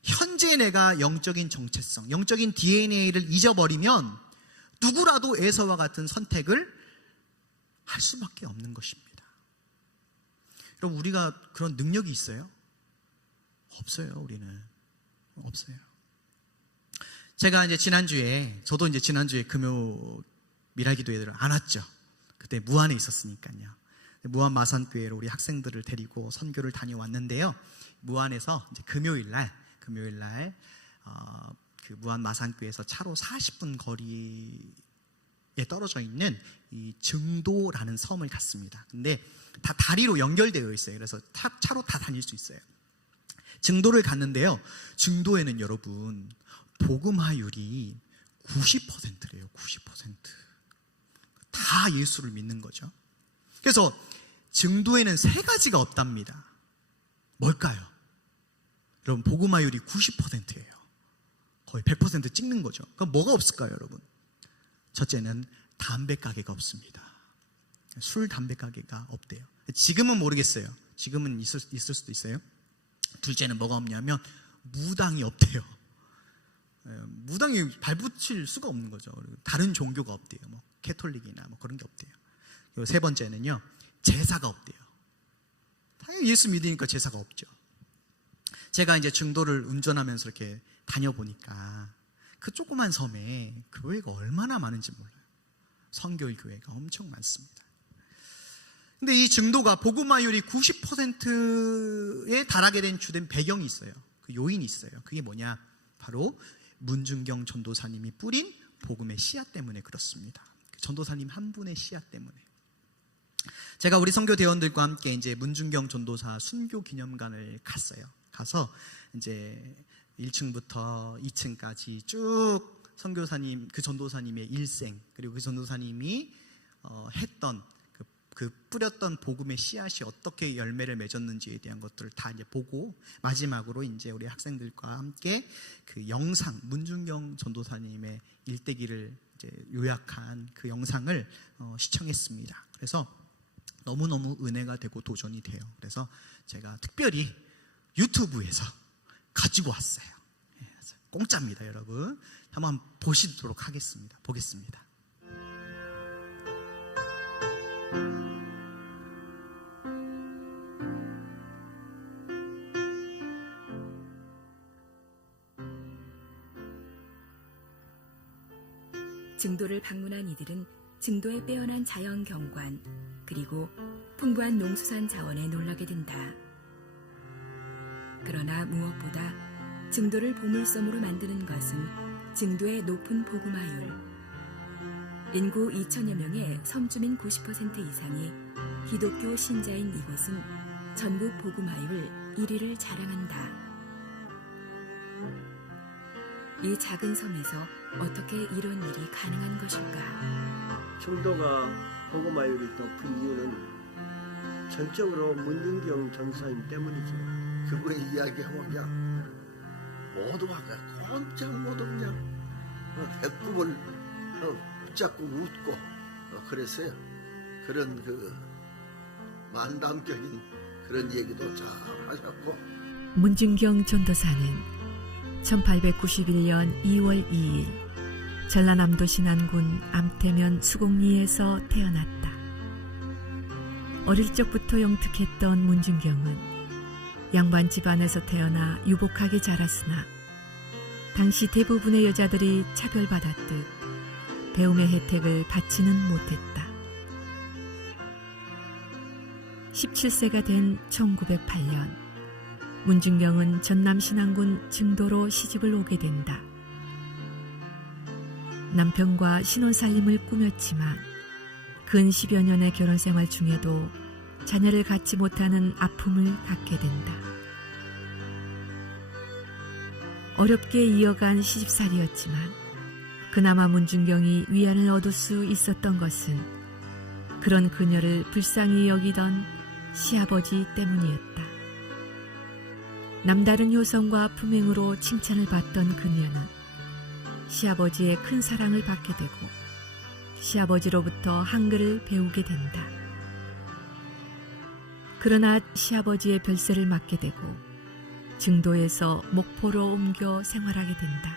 현재 내가 영적인 정체성, 영적인 DNA를 잊어버리면 누구라도 에서와 같은 선택을 할 수밖에 없는 것입니다. 여러분, 우리가 그런 능력이 있어요? 없어요. 우리는 없어요. 제가 이제 저도 지난주에 금요 미랄기도회를 안 왔죠. 그때 무안에 있었으니까요. 무안 마산교회로 우리 학생들을 데리고 선교를 다녀왔는데요. 무안에서 이제 금요일 날 그 무안 마산교회에서 차로 40분 거리에 떨어져 있는 이 증도라는 섬을 갔습니다. 근데 다 다리로 연결되어 있어요. 그래서 차로 다 다닐 수 있어요. 증도를 갔는데요. 증도에는 여러분 복음화율이 90%래요. 90%. 다 예수를 믿는 거죠. 그래서 증도에는 3가지가 없답니다. 뭘까요? 여러분, 복음화율이 90%예요. 거의 100% 찍는 거죠. 그럼 뭐가 없을까요, 여러분? 첫째는 담배 가게가 없습니다. 술, 담배 가게가 없대요. 지금은 모르겠어요. 지금은 있을 수도 있어요. 둘째는 뭐가 없냐면 무당이 없대요. 무당이 발붙일 수가 없는 거죠. 다른 종교가 없대요. 뭐 캐톨릭이나 뭐 그런 게 없대요. 그리고 세 번째는요, 제사가 없대요. 당연히 예수 믿으니까 제사가 없죠. 제가 이제 증도를 운전하면서 이렇게 다녀보니까 그 조그만 섬에 교회가 얼마나 많은지 몰라요. 선교의 교회가 엄청 많습니다. 근데 이 증도가 복음화율이 90%에 달하게 된 주된 배경이 있어요. 그 요인이 있어요. 그게 뭐냐? 바로 문중경 전도사님이 뿌린 복음의 씨앗 때문에 그렇습니다. 전도사님 한 분의 씨앗 때문에. 제가 우리 선교 대원들과 함께 이제 문중경 전도사 순교 기념관을 갔어요. 가서 이제 1층부터 2층까지 쭉 선교사님, 그 전도사님의 일생, 그리고 그 전도사님이 했던 그 뿌렸던 복음의 씨앗이 어떻게 열매를 맺었는지에 대한 것들을 다 이제 보고, 마지막으로 이제 우리 학생들과 함께 그 영상, 문중경 전도사님의 일대기를 이제 요약한 그 영상을 시청했습니다. 그래서 너무너무 은혜가 되고 도전이 돼요. 그래서 제가 특별히 유튜브에서 가지고 왔어요. 공짜입니다, 여러분. 한번 보시도록 하겠습니다. 보겠습니다. 증도를 방문한 이들은 증도의 빼어난 자연 경관 그리고 풍부한 농수산 자원에 놀라게 된다. 그러나 무엇보다 증도를 보물섬으로 만드는 것은 증도의 높은 복음화율. 인구 2천여 명의 섬주민 90% 이상이 기독교 신자인 이곳은 전국 복음화율 1위를 자랑한다. 이 작은 섬에서 어떻게 이런 일이 가능한 것일까? 중도가 복음화율이 높은 이유는 전적으로 문윤경 전사님 때문이죠. 그분의 이야기하면 그냥 모두가 그냥 꼼짝 모두 그냥 배꼽을 붙잡고 웃고 그랬어요. 그런 그 만담적인 그런 얘기도 잘 하셨고. 문준경 전도사는 1891년 2월 2일 전라남도 신안군 암태면 수곡리에서 태어났다. 어릴 적부터 영특했던 문준경은 양반 집안에서 태어나 유복하게 자랐으나 당시 대부분의 여자들이 차별받았듯 배움의 혜택을 받지는 못했다. 17세가 된 1908년 문준경은 전남 신안군 증도로 시집을 오게 된다. 남편과 신혼살림을 꾸몄지만 근 10여 년의 결혼생활 중에도 자녀를 갖지 못하는 아픔을 갖게 된다. 어렵게 이어간 시집살이였지만 그나마 문준경이 위안을 얻을 수 있었던 것은 그런 그녀를 불쌍히 여기던 시아버지 때문이었다. 남다른 효성과 품행으로 칭찬을 받던 그녀는 시아버지의 큰 사랑을 받게 되고 시아버지로부터 한글을 배우게 된다. 그러나 시아버지의 별세를 맞게 되고 증도에서 목포로 옮겨 생활하게 된다.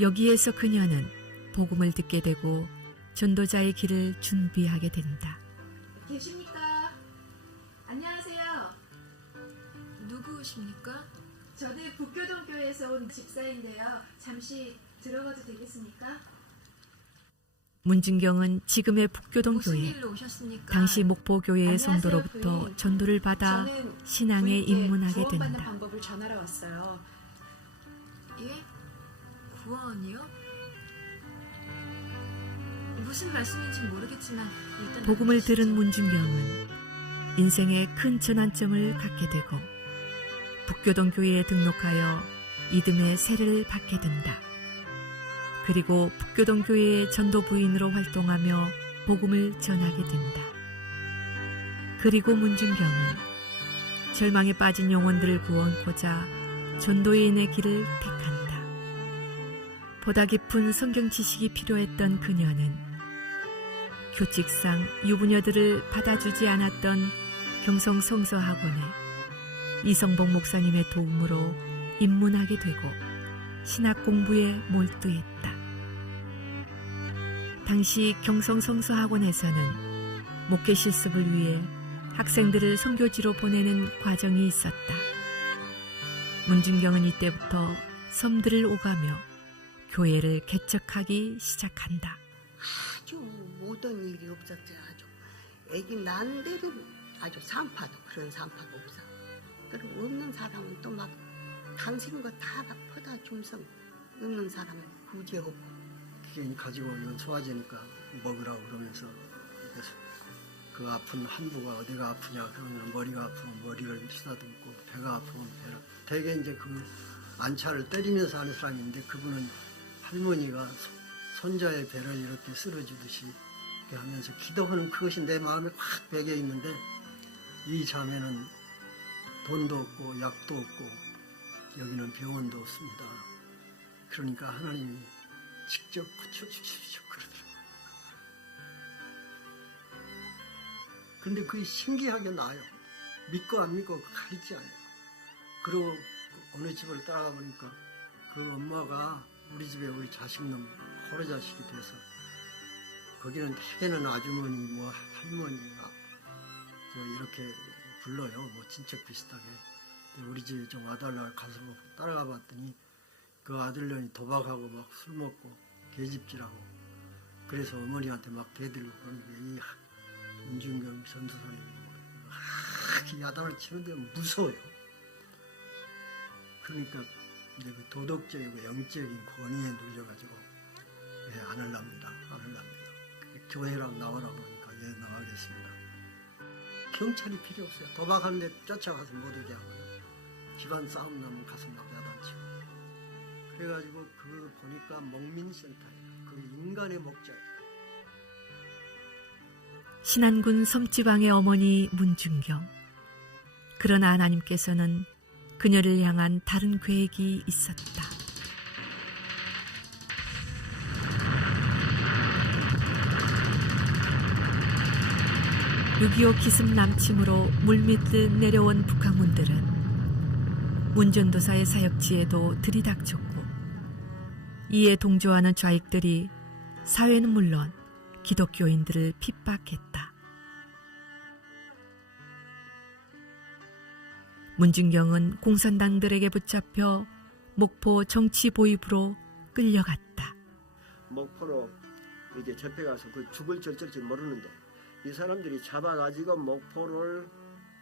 여기에서 그녀는 복음을 듣게 되고 전도자의 길을 준비하게 된다. 계십니까? 안녕하세요. 누구십니까? 저는 북교동 교회에서 온 집사인데요. 잠시 들어가도 되겠습니까? 문준경은 지금의 북교동 무슨 교회, 일로 오셨습니까? 당시 목포교회의 안녕하세요, 성도로부터 부인. 전도를 받아 저는 신앙에 부인께 입문하게 구원받는 된다. 방법을 전하러 왔어요. 예? 구원이요? 무슨 말씀인지 모르겠지만 일단 복음을 알려주시죠. 들은 문준경은 인생의 큰 전환점을 갖게 되고 북교동 교회에 등록하여 이듬해 세례를 받게 된다. 그리고 북교동 교회의 전도 부인으로 활동하며 복음을 전하게 된다. 그리고 문준경은 절망에 빠진 영혼들을 구원코자 전도인의 길을 택한다. 보다 깊은 성경 지식이 필요했던 그녀는 교칙상 유부녀들을 받아주지 않았던 경성 성서학원에 이성복 목사님의 도움으로 입문하게 되고 신학 공부에 몰두했다. 당시 경성 성서학원에서는 목회 실습을 위해 학생들을 선교지로 보내는 과정이 있었다. 문준경은 이때부터 섬들을 오가며 교회를 개척하기 시작한다. 아주 모든 일이 없었죠. 아주 애기 난 데도 아주 산파도 그런 산파가 없어. 그리고 없는 사람은 또 막 당신 거 다 막 퍼다 줌성 없는 사람은 구제하고. 그게 가지고 이건 소화제니까 먹으라고 그러면서 그래서 그 아픈 한부가 어디가 아프냐 그러면 머리가 아프면 머리를 쓰다듬고 배가 아프면 배를 대개 이제 그 안차를 때리면서 하는 사람인데 그분은 할머니가 손자의 배를 이렇게 쓸어주듯이 이렇게 하면서 기도하는 그것이 내 마음에 확 배겨 있는데 이 자매는 돈도 없고 약도 없고 여기는 병원도 없습니다. 그러니까 하나님이 직접 고쳐주십시오 그러더라고요. 근데 그게 신기하게 나아요. 믿고 안 믿고 가리지 않아요. 그리고 어느 집을 따라가 보니까 그 엄마가 우리 집에 우리 자식놈 호러 자식이 돼서 거기는 대개는 아주머니 뭐 할머니 이렇게 불러요. 뭐 친척 비슷하게. 우리 집에 좀 와달라 가서 따라가 봤더니 그 아들년이 도박하고 막 술 먹고 계집질하고 그래서 어머니한테 막 대들고 그러는 게 이 문중경 전도사님이 야단을 치는데 무서워요. 그러니까 이제 그 도덕적이고 영적인 권위에 눌려가지고 안 할랍니다. 교회랑 나와라 그러니까 나가겠습니다. 경찰이 필요 없어요. 도박하는데 쫓아가서 못 오게 하고요. 집안 싸움 나면 가서 막 야단치고. 그래가지고 그걸 보니까 목민센터예요. 그 인간의 목자예요. 신안군 섬지방의 어머니 문중경. 그러나 하나님께서는 그녀를 향한 다른 계획이 있었다. (6.25) 기습 남침으로 물밀듯 내려온 북한군들은 문전도사의 사역지에도 들이닥쳤고, 이에 동조하는 좌익들이 사회는 물론 기독교인들을 핍박했다. 문중경은 공산당들에게 붙잡혀 목포 정치보위부로 끌려갔다. 목포로 이제 접해가서 그 죽을 절절지 모르는데 이 사람들이 잡아가지고 목포를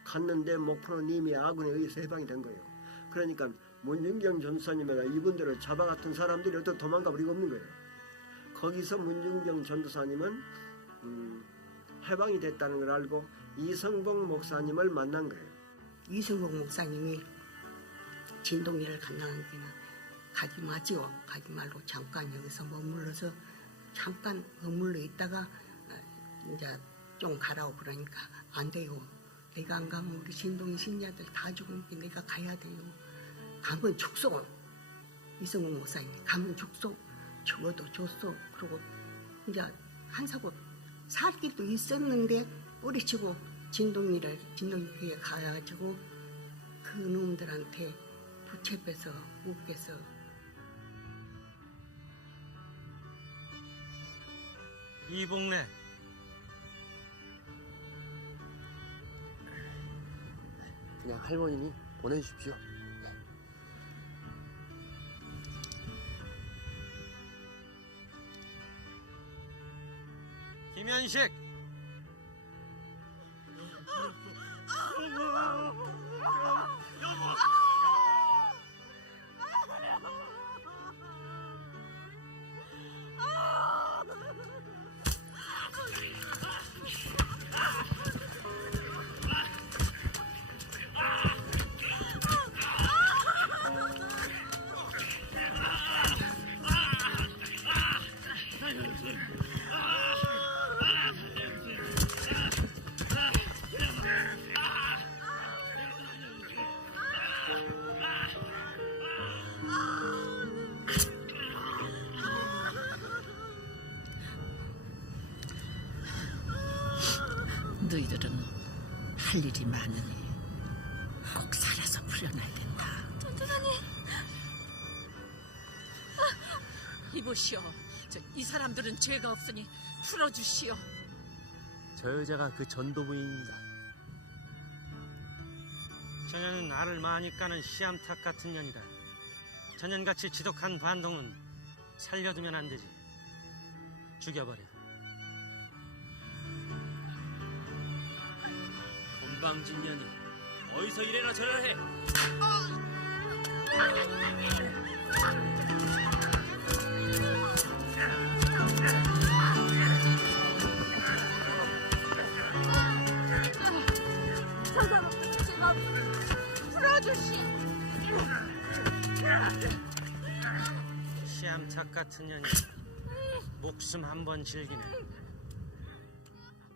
갔는데 목포는 이미 아군에 의해서 해방이 된 거예요. 그러니까 문중경 전도사님이나 이분들을 잡아갔던 사람들이 어떻게 도망가 버리고 없는 거예요. 거기서 문중경 전도사님은 해방이 됐다는 걸 알고 이성봉 목사님을 만난 거예요. 이성봉 목사님이 진동리를 간다는 데는 가지 마지요. 가지 말고 잠깐 여기서 머물러서 잠깐 머물러 있다가 이제 좀 가라고 그러니까 안 돼요. 내가 안 가면 우리 진동리 신자들 다 죽으니까 내가 가야 돼요. 가면 죽소. 이성봉 목사님이 가면 죽소. 죽어도 줬어. 그러고 이제 한사고 살 길도 있었는데 뿌리치고 진동리교에 가가지고 그 놈들한테 붙잡혀서 웃겨서 이봉래 그냥 할머니니 보내주십시오. 김현식 너희들은 할 일이 많으니 꼭 살아서 풀려나야 된다. 전도사님, 이보시오. 이 사람들은 죄가 없으니 풀어주시오. 저 여자가 그 전도부인입니다. 저년은 나를 많이 까는 씨암탉 같은 년이다. 저년같이 지독한 반동은 살려두면 안 되지. 죽여버려. 건방진 년이 어디서 이래나 저래나 해. 저 사람 제가 풀어주시오. 씨암탉 같은 년이 목숨 한 번 즐기네.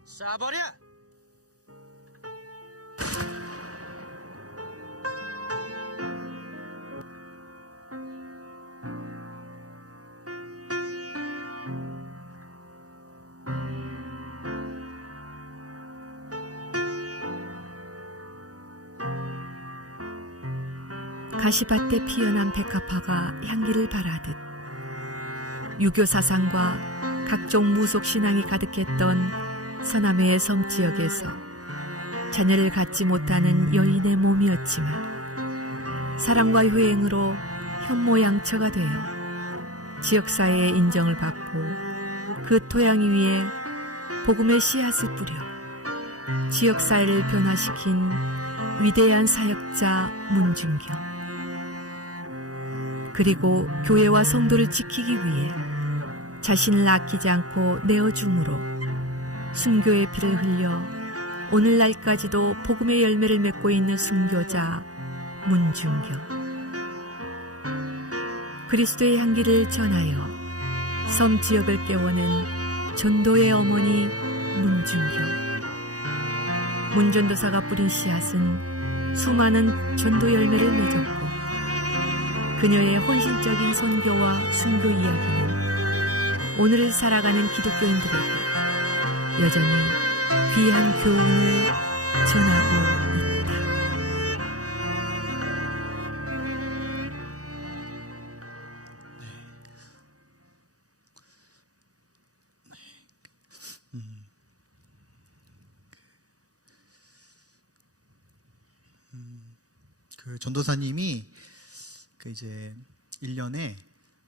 쏴버려! 가시밭에 피어난 백합화가 향기를 발하듯 유교 사상과 각종 무속 신앙이 가득했던 서남해의 섬 지역에서 자녀를 갖지 못하는 여인의 몸이었지만 사랑과 효행으로 현모양처가 되어 지역사회의 인정을 받고 그 토양 위에 복음의 씨앗을 뿌려 지역사회를 변화시킨 위대한 사역자 문중경. 그리고 교회와 성도를 지키기 위해 자신을 아끼지 않고 내어줌으로 순교의 피를 흘려 오늘날까지도 복음의 열매를 맺고 있는 순교자 문중경. 그리스도의 향기를 전하여 섬 지역을 깨워낸 전도의 어머니 문중경. 문전도사가 뿌린 씨앗은 수많은 전도 열매를 맺었고 그녀의 헌신적인 선교와 순교 이야기는 오늘을 살아가는 기독교인들에게 여전히 귀한 교훈을 전하고 있다. 그 전도사님이 그 이제 1년에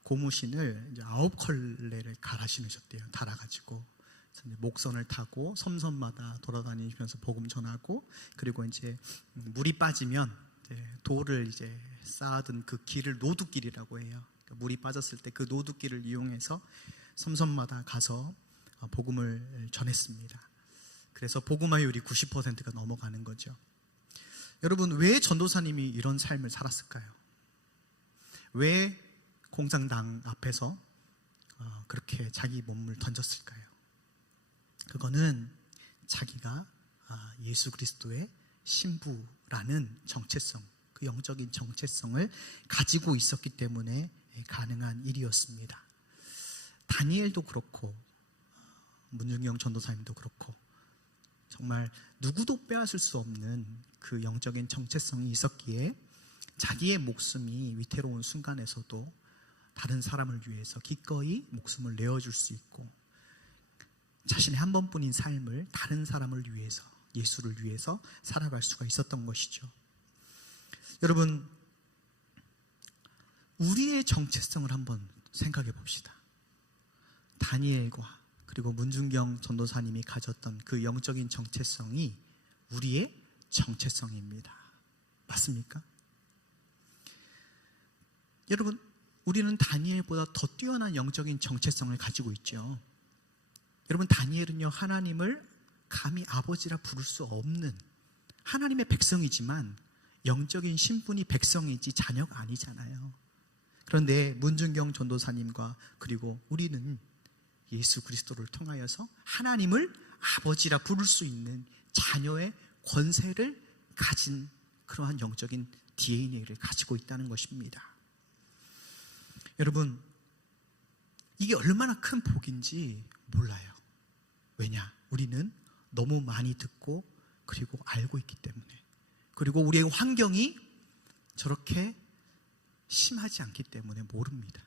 고무신을 이제 9컬레를 갈아 신으셨대요. 달아가지고. 그래서 이제 목선을 타고 섬섬마다 돌아다니면서 복음 전하고, 그리고 이제 물이 빠지면 이제 돌을 이제 쌓아둔 그 길을 노두길이라고 해요. 그러니까 물이 빠졌을 때 그 노두길을 이용해서 섬섬마다 가서 복음을 전했습니다. 그래서 복음화율이 90%가 넘어가는 거죠. 여러분, 왜 전도사님이 이런 삶을 살았을까요? 왜 공장당 앞에서 그렇게 자기 몸을 던졌을까요? 그거는 자기가 예수 그리스도의 신부라는 정체성, 그 영적인 정체성을 가지고 있었기 때문에 가능한 일이었습니다. 다니엘도 그렇고 문중경 전도사님도 그렇고 정말 누구도 빼앗을 수 없는 그 영적인 정체성이 있었기에 자기의 목숨이 위태로운 순간에서도 다른 사람을 위해서 기꺼이 목숨을 내어줄 수 있고 자신의 한 번뿐인 삶을 다른 사람을 위해서, 예수를 위해서 살아갈 수가 있었던 것이죠. 여러분, 우리의 정체성을 한번 생각해 봅시다. 다니엘과 그리고 문중경 전도사님이 가졌던 그 영적인 정체성이 우리의 정체성입니다. 맞습니까? 여러분, 우리는 다니엘보다 더 뛰어난 영적인 정체성을 가지고 있죠. 여러분, 다니엘은요, 하나님을 감히 아버지라 부를 수 없는 하나님의 백성이지만 영적인 신분이 백성이지 자녀가 아니잖아요. 그런데 문중경 전도사님과 그리고 우리는 예수 그리스도를 통하여서 하나님을 아버지라 부를 수 있는 자녀의 권세를 가진 그러한 영적인 DNA를 가지고 있다는 것입니다. 여러분, 이게 얼마나 큰 복인지 몰라요. 왜냐? 우리는 너무 많이 듣고 그리고 알고 있기 때문에, 그리고 우리의 환경이 저렇게 심하지 않기 때문에 모릅니다.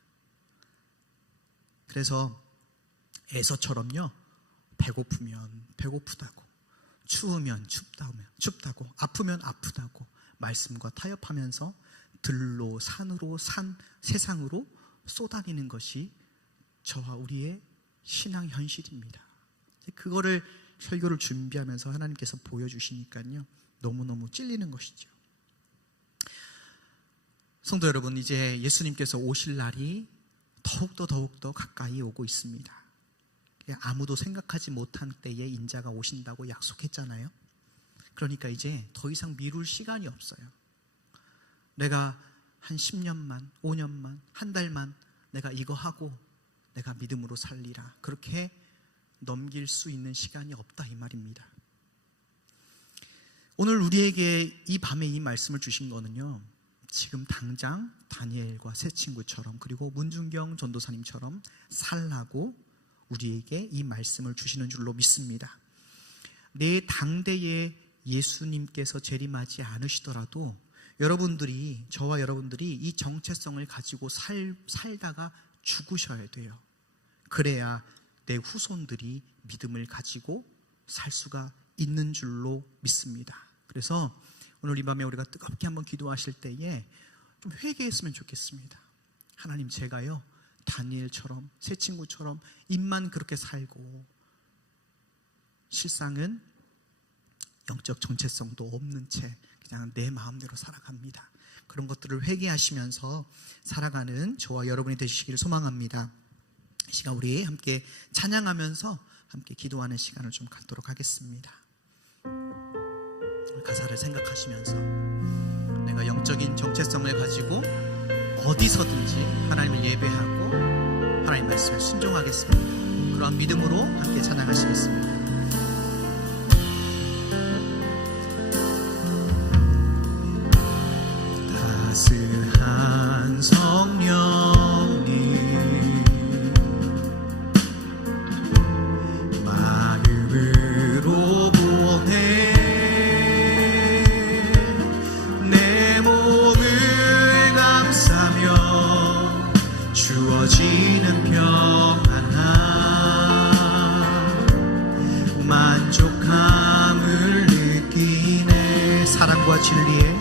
그래서 에서처럼요, 배고프면 배고프다고, 추우면 춥다고, 아프면 아프다고 말씀과 타협하면서 들로 산으로 세상으로 쏘다니는 것이 저와 우리의 신앙 현실입니다. 그거를 설교를 준비하면서 하나님께서 보여주시니까요, 너무너무 찔리는 것이죠. 성도 여러분, 이제 예수님께서 오실 날이 더욱더 가까이 오고 있습니다. 아무도 생각하지 못한 때에 인자가 오신다고 약속했잖아요. 그러니까 이제 더 이상 미룰 시간이 없어요. 내가 한 10년만, 5년만, 한 달만 내가 이거 하고 내가 믿음으로 살리라, 그렇게 넘길 수 있는 시간이 없다, 이 말입니다. 오늘 우리에게 이 밤에 이 말씀을 주신 거는요, 지금 당장 다니엘과 세 친구처럼 그리고 문중경 전도사님처럼 살라고 우리에게 이 말씀을 주시는 줄로 믿습니다. 내 당대에 예수님께서 재림하지 않으시더라도 여러분들이, 저와 여러분들이 이 정체성을 가지고 살다가 죽으셔야 돼요. 그래야 내 후손들이 믿음을 가지고 살 수가 있는 줄로 믿습니다. 그래서 오늘 이 밤에 우리가 뜨겁게 한번 기도하실 때에 좀 회개했으면 좋겠습니다. 하나님, 제가요 다니엘처럼 새 친구처럼 입만 그렇게 살고 실상은 영적 정체성도 없는 채 그냥 내 마음대로 살아갑니다. 그런 것들을 회개하시면서 살아가는 저와 여러분이 되시기를 소망합니다. 이 시간 우리 함께 찬양하면서 함께 기도하는 시간을 좀 갖도록 하겠습니다. 가사를 생각하시면서 내가 영적인 정체성을 가지고 어디서든지 하나님을 예배하고 하나님 말씀에 순종하겠습니다. 그러한 믿음으로 함께 찬양하시겠습니다. 따스한 성령님 마음으로 보내 내 몸을 감싸며 주어지는 평안함 만족함을 느끼네. 사랑과 진리에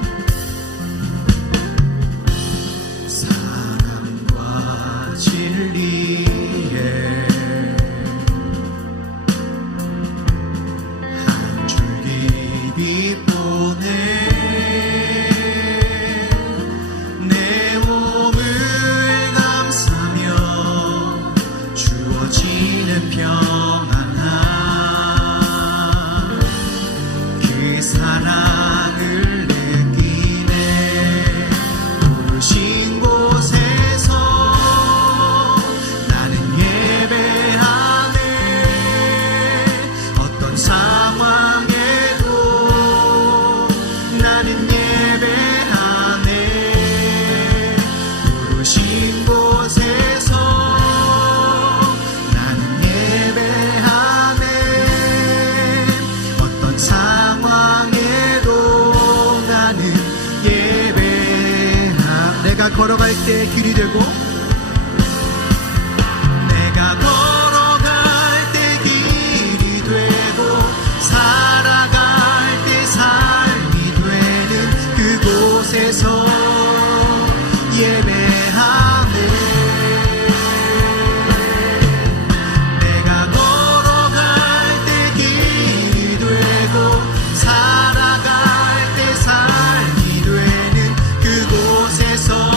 걸어갈 때 길이 되고 내가 걸어갈 때 길이 되고 살아갈 때 삶이 되는 그곳에서 예배하네. 내가 걸어갈 때 길이 되고 살아갈 때 삶이 되는 그곳에서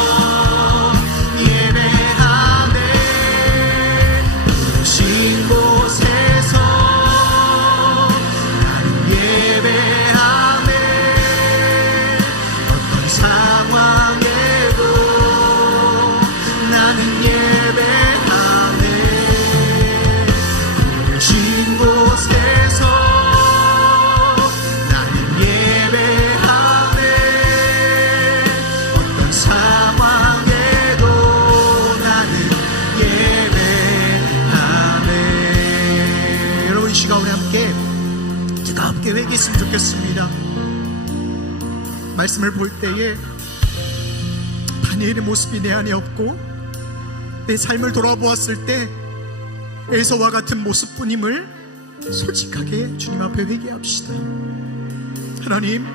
회개했으면 좋겠습니다. 말씀을 볼 때에 다니엘의 모습이 내 안에 없고 내 삶을 돌아보았을 때 에서와 같은 모습뿐임을 솔직하게 주님 앞에 회개합시다. 하나님,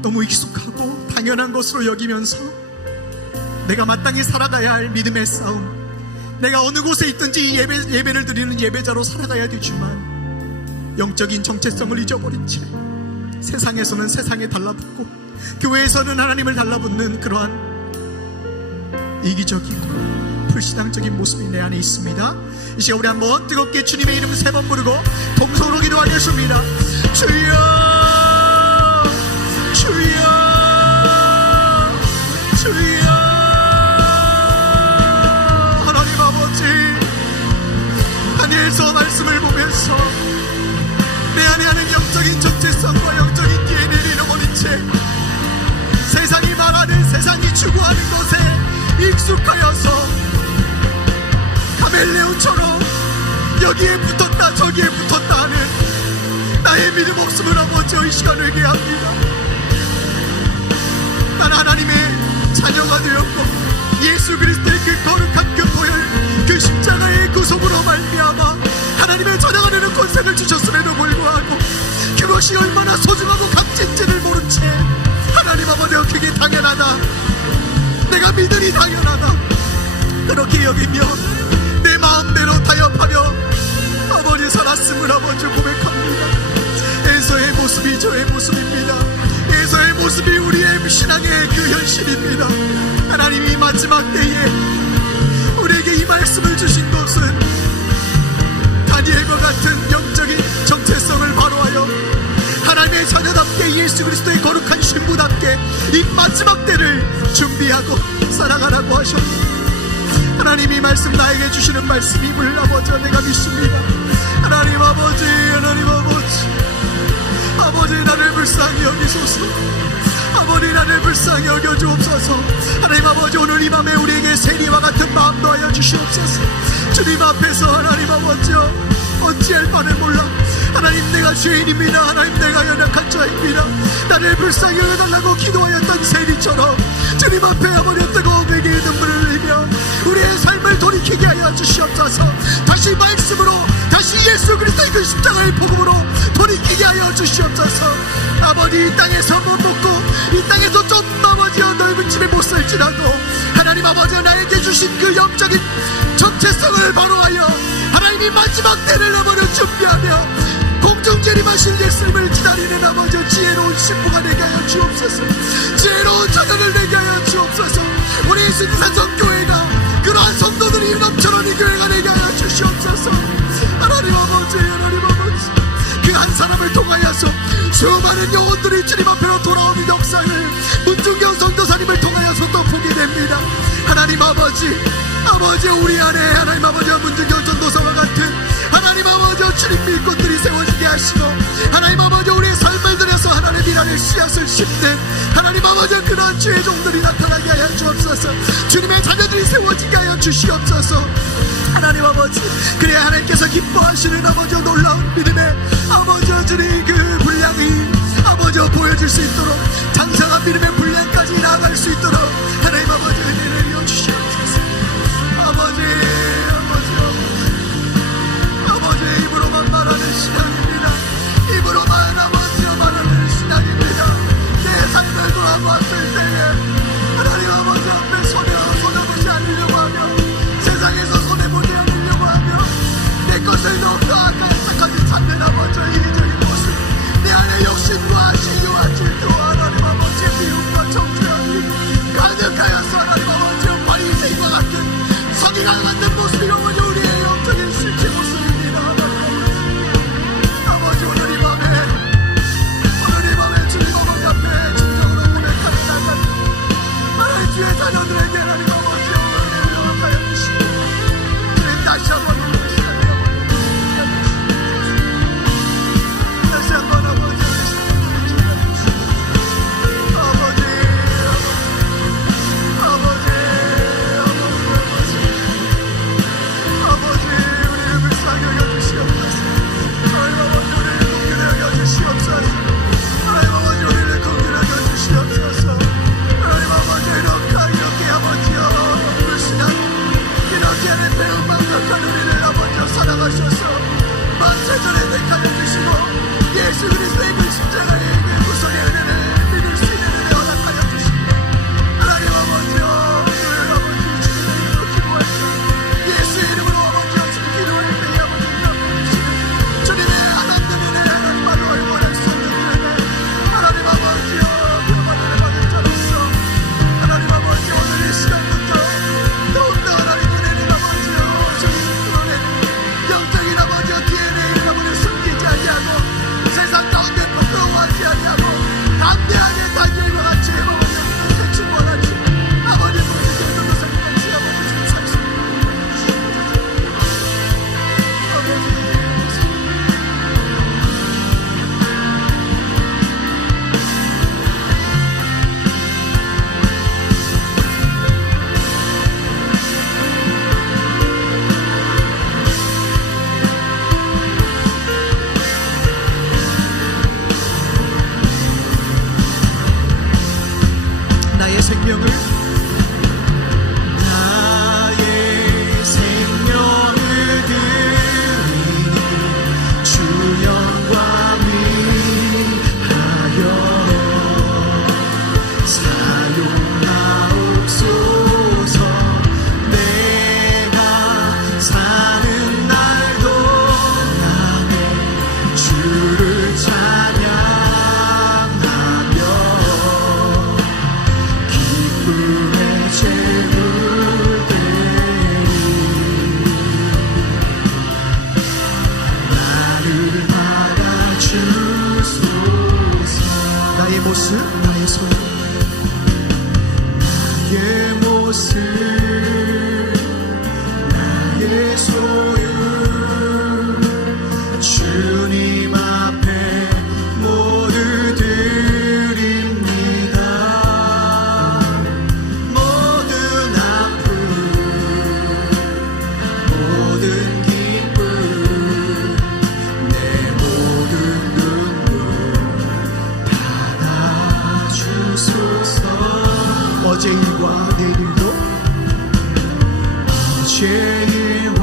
너무 익숙하고 당연한 것으로 여기면서 내가 마땅히 살아가야 할 믿음의 싸움, 내가 어느 곳에 있든지 예배를 드리는 예배자로 살아가야 되지만 영적인 정체성을 잊어버린 채 세상에서는 세상에 달라붙고 교회에서는 하나님을 달라붙는 그러한 이기적이고 불신앙적인 모습이 내 안에 있습니다. 이 시간 우리 한번 뜨겁게 주님의 이름 3번 부르고 동성으로 기도하겠습니다. 주여 주여 주여. 하나님 아버지, 다니엘서 말씀을 보면서 내 안에 하는 영적인 정체성과 영적인 DNA를 잃어버린 채 세상이 말하는, 세상이 추구하는 것에 익숙하여서 카멜레온처럼 여기에 붙었다 저기에 붙었다 하는 나의 믿음 없음을 아버지여 이 시간 회개합니다. 난 하나님의 자녀가 되었고 예수 그리스도의 그 거룩한 그 보혈, 그 십자가의 구속으로 말미암아 하나님의 자녀가 되는 권세를 주셨음에도 불구하고 그것이 얼마나 소중하고 값진지를 모른 채 하나님 아버지여 그게 당연하다, 내가 믿으니 당연하다 그렇게 여기고 아니며 내 마음대로 타협하며 아버지 살았음을 아버지 고백합니다. 에서의 모습이 저의 모습입니다. 에서의 모습이 우리의 신앙의 그 현실입니다. 하나님이 마지막 때에 우리에게 이 말씀을 주신 것은 다니엘과 같은 영적인 정체성을 바로하여 하나님의 자녀답게 예수 그리스도의 거룩한 신부답게 이 마지막 때를 준비하고 살아가라고 하셨습니다. 하나님이 말씀 나에게 주시는 말씀임을 아버지 내가 믿습니다. 하나님 아버지, 하나님 아버지, 아버지 나를 불쌍히 여기소서. 아버지 나를 불쌍히 여겨주옵소서. 하나님 아버지 오늘 이 밤에 우리에게 세리와 같은 마음 더하여 주시옵소서. 주님 앞에서 하나님 아버지여 어찌할 바를 몰라. 하나님 내가 죄인입니다. 하나님 내가 연약한 자입니다. 나를 불쌍히 여겨달라고 기도하였던 세리처럼 주님 앞에 아버지 뜨거운 회개의 눈물을 흘리며 우리의 삶을 돌이키게 하여 주시옵소서. 다시 말씀으로 다시 예수 그리스도의 그 십자가의 복음으로 돌이키게 하여 주시옵소서. 아버지 이 땅에서 못 먹고 이 땅에서 좀 아버지여 넓은 집에 못 살지라도 하나님 아버지 나에게 주신 그 영적인 정체성을 바로하여 하나님이 마지막 때를 아버지 준비하며 공중 재림하실 예수님을 기다리는 아버지 지혜로운 신부가 되게 하여 주옵소서. 지혜로운 자녀를 되게 하여 주옵소서. 우리 신사정교회가 그러한 성도들이 넘쳐난 이 교회가 되게 하여 주시옵소서. 하나님 아버지, 하나님 아버지 그 한 사람을 통하여서 수많은 영혼들이 주님 앞으로 돌아오는 역사를 문중경 성도사님을 통하여서 또 보게 됩니다. 하나님 아버지, 아버지 우리 안에 하나님 아버지 문중경 전도사와 같은 하나님 아버지 주님 일꾼들이 세워지게 하시고 하나님 아버지 우리의 삶을 들여서 하나님 미랄의 씨앗을 심는 하나님 아버지 그런 주의 종들이 나타나게 하여 주옵소서. 주님의 자녀들이 세워지게 하여 주시옵소서. 하나님 아버지 그래야 하나님께서 기뻐하시는 아버지 놀라운 믿음의 아버지 주님 그 분량이 아버지 보여줄 수 있도록 장성한 믿음의 분량까지 나아갈 수 있도록 하나님 아버지 은혜를 내려 주시옵소서. 아버지 입으로만 말하는 신앙입니다. 입으로만 아버지와 말하는 신앙입니다. 내 삶을 돌아봤을 때에 하나님 아버지 앞에 손해보지 않으려고 하며 세상에서 손해보지 않으려고 하며 내 것을 너무 아까까지 찾는 아버지의 이기적인 모습 내 안에 욕심과 시기와 질투와 하나님 아버지 미움과 정죄함이 가득하여서 하나님 아버지 바리새인과 같은 서기관 같은 모습이 아버지 우리의 영적인 실체 모습입니다. 아버지 오늘 이 밤에 주님 아버지 앞에 진정으로 고백하는 날까지 하나님 주의 자녀들에게 하나님 아버지 은혜를 허락하여 주시고 주님 다시 한번 다시 한번 아버지 죄와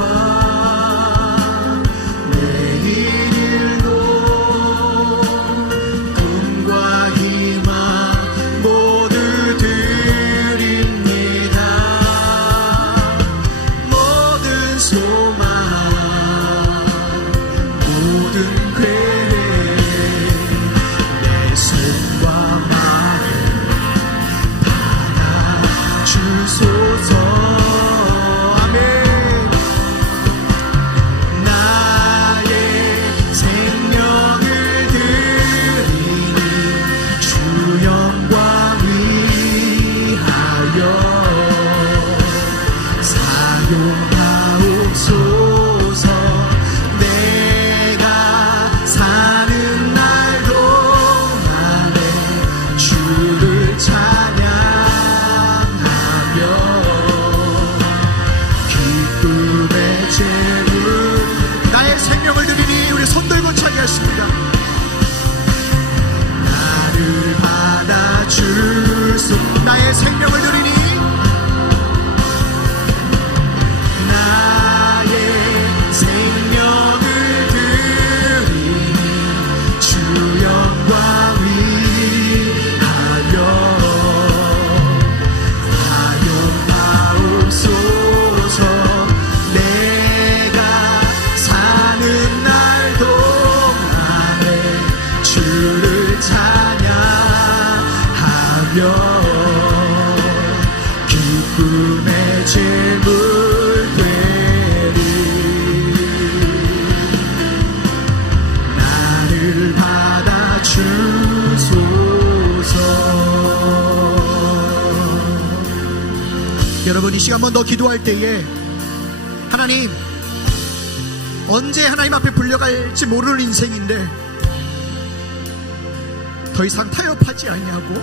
내일 일도 꿈과 희망 모두 드립니다. 모든 소망 모든 괴뢰 내 손과 마음 받아주소서. 아멘. 나의 생명을 드리니 주 영광 위하여 사용하옵소서. 내가 사는 날 동안에 주를 찬양하며 기쁨의 제물 나의 생명을 드리니 우리 손 들고 찬양하십니다. 나를 받아주소. 나의 생명을 드리니 나의 생명을 드리니 주 영광 위하여 사용하옵소서. 내가 사는 날 동안에 주를 찬양하며 기쁨의 제물 되리. 나를 받아주소서. 여러분 이 시간 한번 더 기도할 때에 하나님 언제 하나님 앞에 불려갈지 모르는 인생인데 더 이상 타협하지 아니하고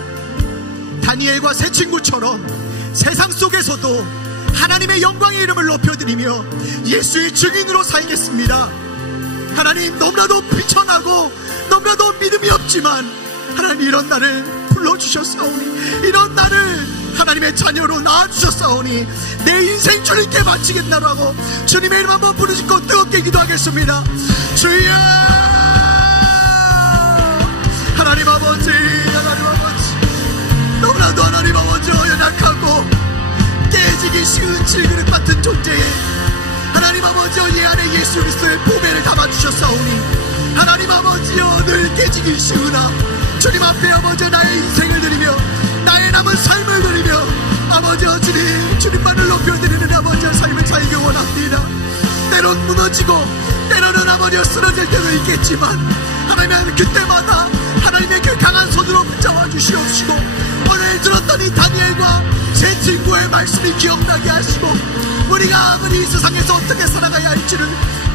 다니엘과 세 친구처럼 세상 속에서도 하나님의 영광의 이름을 높여드리며 예수의 증인으로 살겠습니다. 하나님 너무나도 비천하고 너무나도 믿음이 없지만 하나님 이런 나를 불러주셨사오니 이런 나를 하나님의 자녀로 낳아주셨사오니 내 인생 주님께 바치겠나라고 주님의 이름 한번 부르짖고 뜨겁게 기도하겠습니다. 주여 하나님 아버지 너무나도 하나님 아버지 연약하고 깨지기 쉬운 질그릇 같은 존재에 하나님 아버지여 이 안에 예수 그리스도의 보배를 담아주셨사오니 하나님 아버지여 늘 깨지기 쉬우나 주님 앞에 아버지여 나의 인생을 드리며 나의 남은 삶을 드리며 아버지여 주님만을 높여드리는 아버지여 삶을 살기 원합니다. 때론 무너지고 때로는 아버지여 쓰러질 때도 있겠지만 하나님 그때마다 하나님의 그 강한 손으로 붙잡아 주시옵시고 오늘 들었던 이 다니엘과 제 친구의 말씀이 기억나게 하시고 우리가 아무리 이 세상에서 어떻게 살아가야 할지를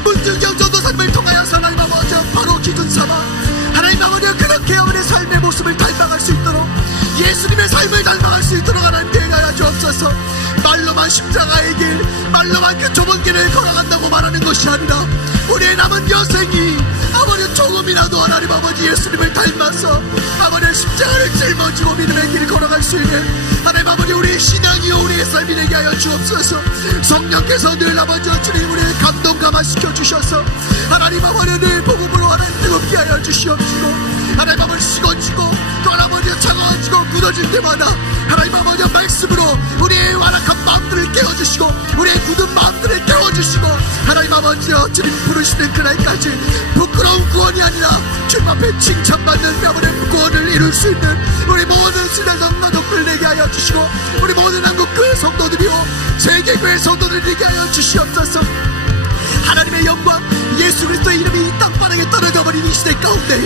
문득영 전도사님을 통하여서 하나님 아버지 바로 기준 삼아 하나님 아버지 그렇게 우리의 삶의 모습을 닮아갈 수 있도록 예수님의 삶을 닮아갈 수 있도록 하나님 대하여 주옵소서. 말로만 십자가의 길 말로만 그 좁은 길을 걸어간다고 말하는 것이 아니라 우리의 남은 여생이 아버지 조금이라도 하나님 아버지 예수님을 닮아서 아버지 십자가를 짊어지고 믿음의 길을 걸어갈 수 있는 하나님 아버지 우리의 신앙이요 우리의 삶이 되게 하여 주옵소서. 성령께서 늘 아버지 주님 우리를 감동 감화시켜 주셔서 하나님 아버지 늘 복음으로 하나님 뜨겁게 하여 주시옵시고 하나님 아버지 식어지고 또 아버지 차가워지고 굳어질 때마다 하나님 아버지 말씀으로 우리의 완악한 마음들을 깨워주시고 우리의 굳은 마음들을 깨워주시고 하나님 아버지여 주님 부르시는 그날까지 부끄러운 구원이 아니라 주님 앞에 칭찬받는 아버지의 구원을 이룰 수 있는 우리 모든 신의 성도들 되게 하여 주시고 우리 모든 한국교회 성도들이요 세계교회 성도들 되게 하여 주시옵소서. 하나님의 영광 예수 그리스도의 이름이 이 땅바닥에 떨어져 버린 이 시대 가운데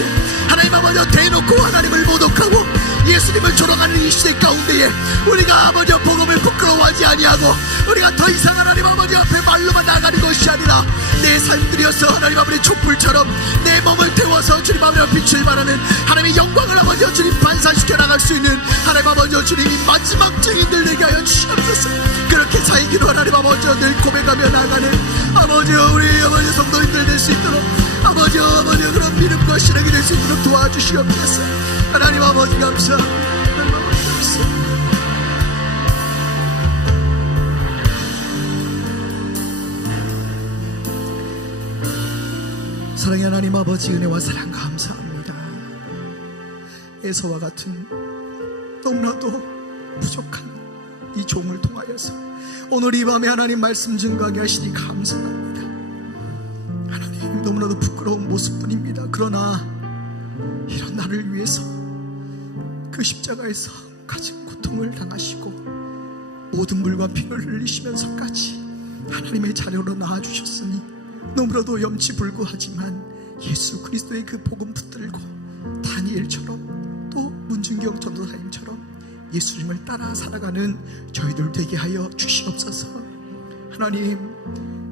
하나님 아버지 대놓고 하나님을 모독하고 예수님을 조롱하는 이 시대 가운데에 우리가 아버지 복음을 부끄러워하지 아니하고 우리가 더 이상 하나님 아버지 앞에 말로만 나가는 것이 아니라 내 삶들이어서 하나님 아버지 촛불처럼 내 몸을 태워서 주님 아버지 빛을 발하는 하나님의 영광을 아버지 주님 반사시켜 나갈 수 있는 하나님 아버지 주님이 마지막 증인들 되게 하여 주시옵소서. 그렇게 살기로 하나님 아버지 늘 고백하며 나가는 아버지 우리 아버지 성도님들 될 수 있도록 아버지 그런 믿음과 신앙이 될 수 있도록 도와주시옵소서. 하나님 아버지 감사합니다. 하나님 아버지 감사합니다. 사랑의 하나님 아버지, 은혜와 사랑 감사합니다. 에서와 같은 너무나도 부족한 이 종을 통하여서 오늘 이 밤에 하나님 말씀 증거하게 하시니 감사합니다. 하나님, 너무나도 부끄러운 모습뿐입니다. 그러나 이런 나를 위해서 그 십자가에서 가진 고통을 당하시고 모든 물과 피를 흘리시면서까지 하나님의 자녀로 낳아주셨으니 너무나도 염치불구하지만 예수 그리스도의 그 복음 붙들고 다니엘처럼 또 문준경 전도사님처럼 예수님을 따라 살아가는 저희들 되게 하여 주시옵소서. 하나님,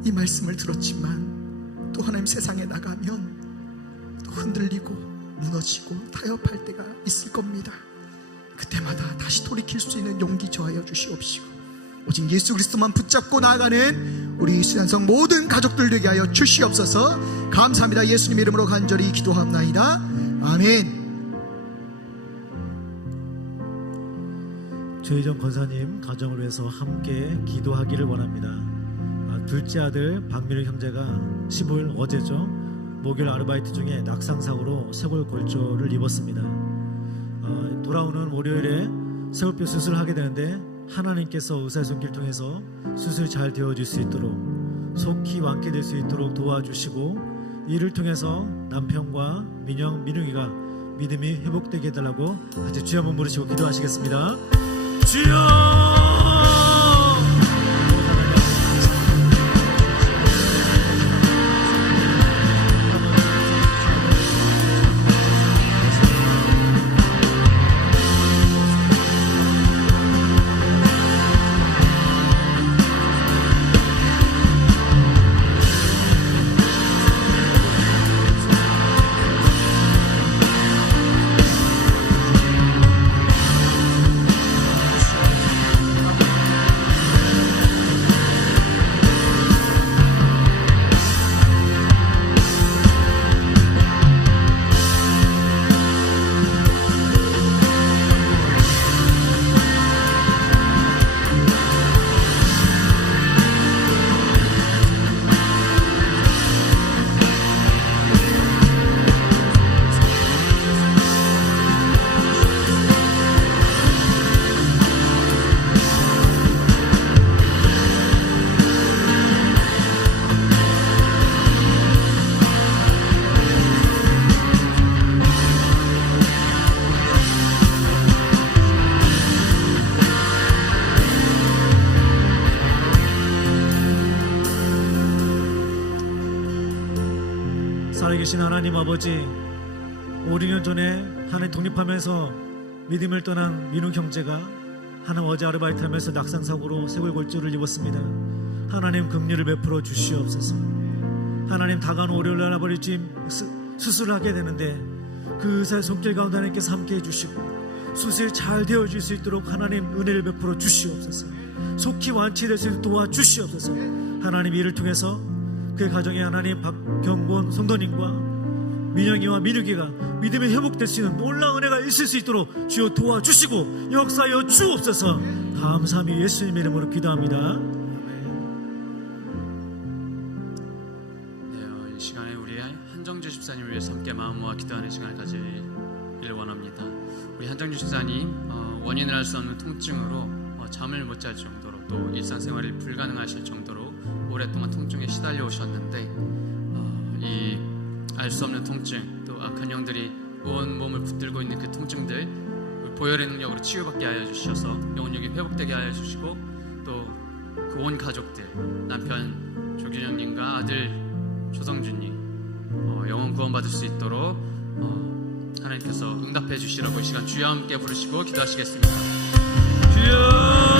이 말씀을 들었지만 또 하나님 세상에 나가면 또 흔들리고 무너지고 타협할 때가 있을 겁니다. 그때마다 다시 돌이킬 수 있는 용기 저하여 주시옵시고 오직 예수 그리스도만 붙잡고 나아가는 우리 수련성 모든 가족들 되게 하여 주시옵소서. 감사합니다. 예수님 이름으로 간절히 기도합나이다. 아멘. 조혜정 권사님 가정을 위해서 함께 기도하기를 원합니다. 둘째 아들 박민우 형제가 15일 어제죠, 목요일 아르바이트 중에 낙상사고로 쇄골골절을 입었습니다. 돌아오는 월요일에 쇄골뼈 수술을 하게 되는데 하나님께서 의사의 손길을 통해서 수술이 잘 되어질 수 있도록 속히 완쾌될 수 있도록 도와주시고 이를 통해서 남편과 민영, 민웅이가 믿음이 회복되게 해달라고 같이 주여 한번 부르시고 기도하시겠습니다. 주여! 살아계신 하나님 아버지, 5년 전에 하나님 독립하면서 믿음을 떠난 민우 형제가 하나님 어제 아르바이트 하면서 낙상사고로 쇄골골절을 입었습니다. 하나님 긍휼을 베풀어 주시옵소서. 하나님 다가오는 월요일날 아버지 수술을 하게 되는데 그 의사의 손길 가운데 하나님께서 함께 해주시고 수술이 잘 되어질 수 있도록 하나님 은혜를 베풀어 주시옵소서. 속히 완치될 수 있도록 도와주시옵소서. 하나님 이를 통해서 그의 가정에 하나님 박경곤 성도님과 민영이와 민욱이가 믿음이 회복될 수 있는 놀라운 은혜가 있을 수 있도록 주여 도와주시고 역사하여 주옵소서. 감사함이 예수님 이름으로 기도합니다. 네, 이 시간에 우리 한정주 집사님을 위해서 함께 마음 모아 기도하는 시간을 가지기를 원합니다. 우리 한정주 집사님 원인을 알 수 없는 통증으로 잠을 못 잘 정도로 또 일상생활이 불가능하실 정도로 오랫동안 통증에 시달려 오셨는데 이 알 수 없는 통증 또 악한 영들이 온 몸을 붙들고 있는 그 통증들 보혈의 능력으로 치유받게 하여 주셔서 영혼력이 회복되게 하여 주시고 또 그 온 가족들 남편 조균영님과 아들 조성준님 영혼 구원받을 수 있도록 하나님께서 응답해 주시라고 이 시간 주여 함께 부르시고 기도하시겠습니다. 주여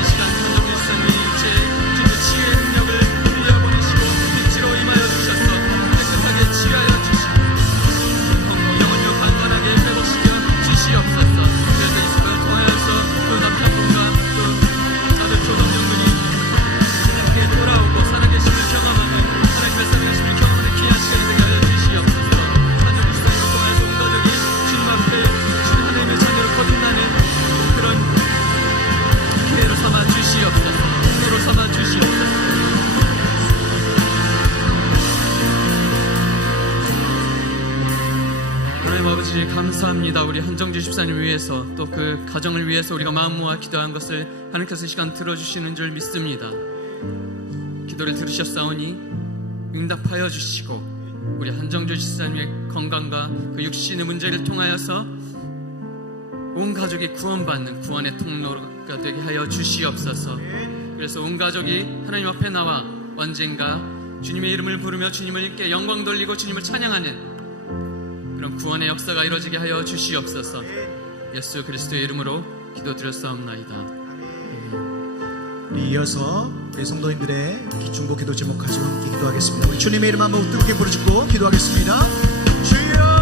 이 시간 한정주 집사님의 일체 기도 치유의 능력을 아버지 감사합니다. 우리 한정주 집사님을 위해서 또 그 가정을 위해서 우리가 마음 모아 기도한 것을 하나님께서 시간 들어주시는 줄 믿습니다. 기도를 들으셨사오니 응답하여 주시고 우리 한정주 집사님의 건강과 그 육신의 문제를 통하여서 온 가족이 구원받는 구원의 통로가 되게 하여 주시옵소서. 그래서 온 가족이 하나님 앞에 나와 언젠가 주님의 이름을 부르며 주님을 영광 돌리고 주님을 찬양하는 그런 구원의 역사가 이루어지게 하여 주시옵소서. 예수 그리스도의 이름으로 기도드렸사옵나이다. 우리 이어서 우리 성도님들의 중보 기도 제목 가지고 함께 기도하겠습니다. 우리 주님의 이름 한번 뜨겁게 부르짖고 기도하겠습니다. 주여!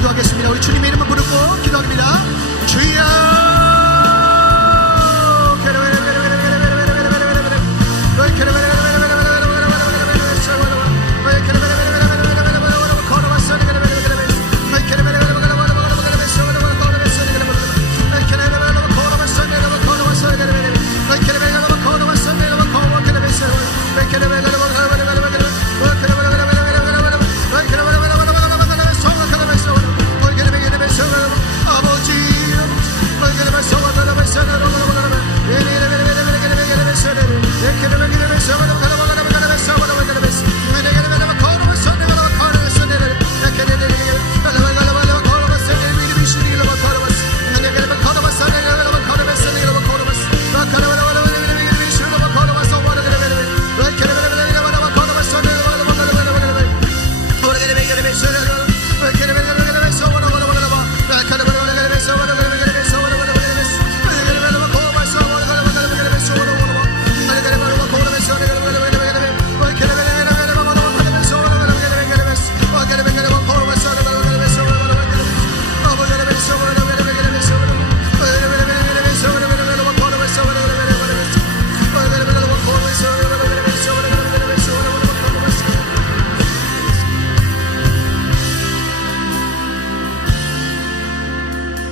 기도하겠습니다. 우리 주님의 이름을 부르고 기도합니다. 주여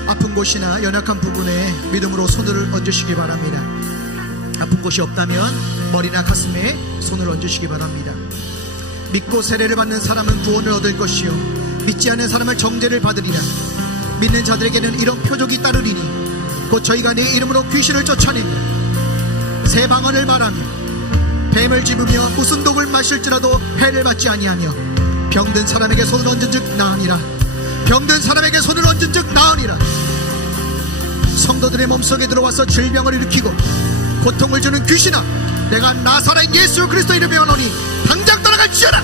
아픈 곳이나 연약한 부분에 믿음으로 손을 얹으시기 바랍니다. 아픈 곳이 없다면 머리나 가슴에 손을 얹으시기 바랍니다. 믿고 세례를 받는 사람은 구원을 얻을 것이요 믿지 않는 사람은 정죄를 받으리라. 믿는 자들에게는 이런 표적이 따르리니 곧 저희가 내 이름으로 귀신을 쫓아내며 새 방언을 말하며 뱀을 집으며 무슨 독을 마실지라도 해를 받지 아니하며 병든 사람에게 손을 얹은즉 나으니라. 병든 사람에게 손을 얹은즉 나으니라. 성도들의 몸속에 들어와서 질병을 일으키고 고통을 주는 귀신아, 내가 나사렛 예수 그리스도 이름에 오노니 당장 떠나갈지어다.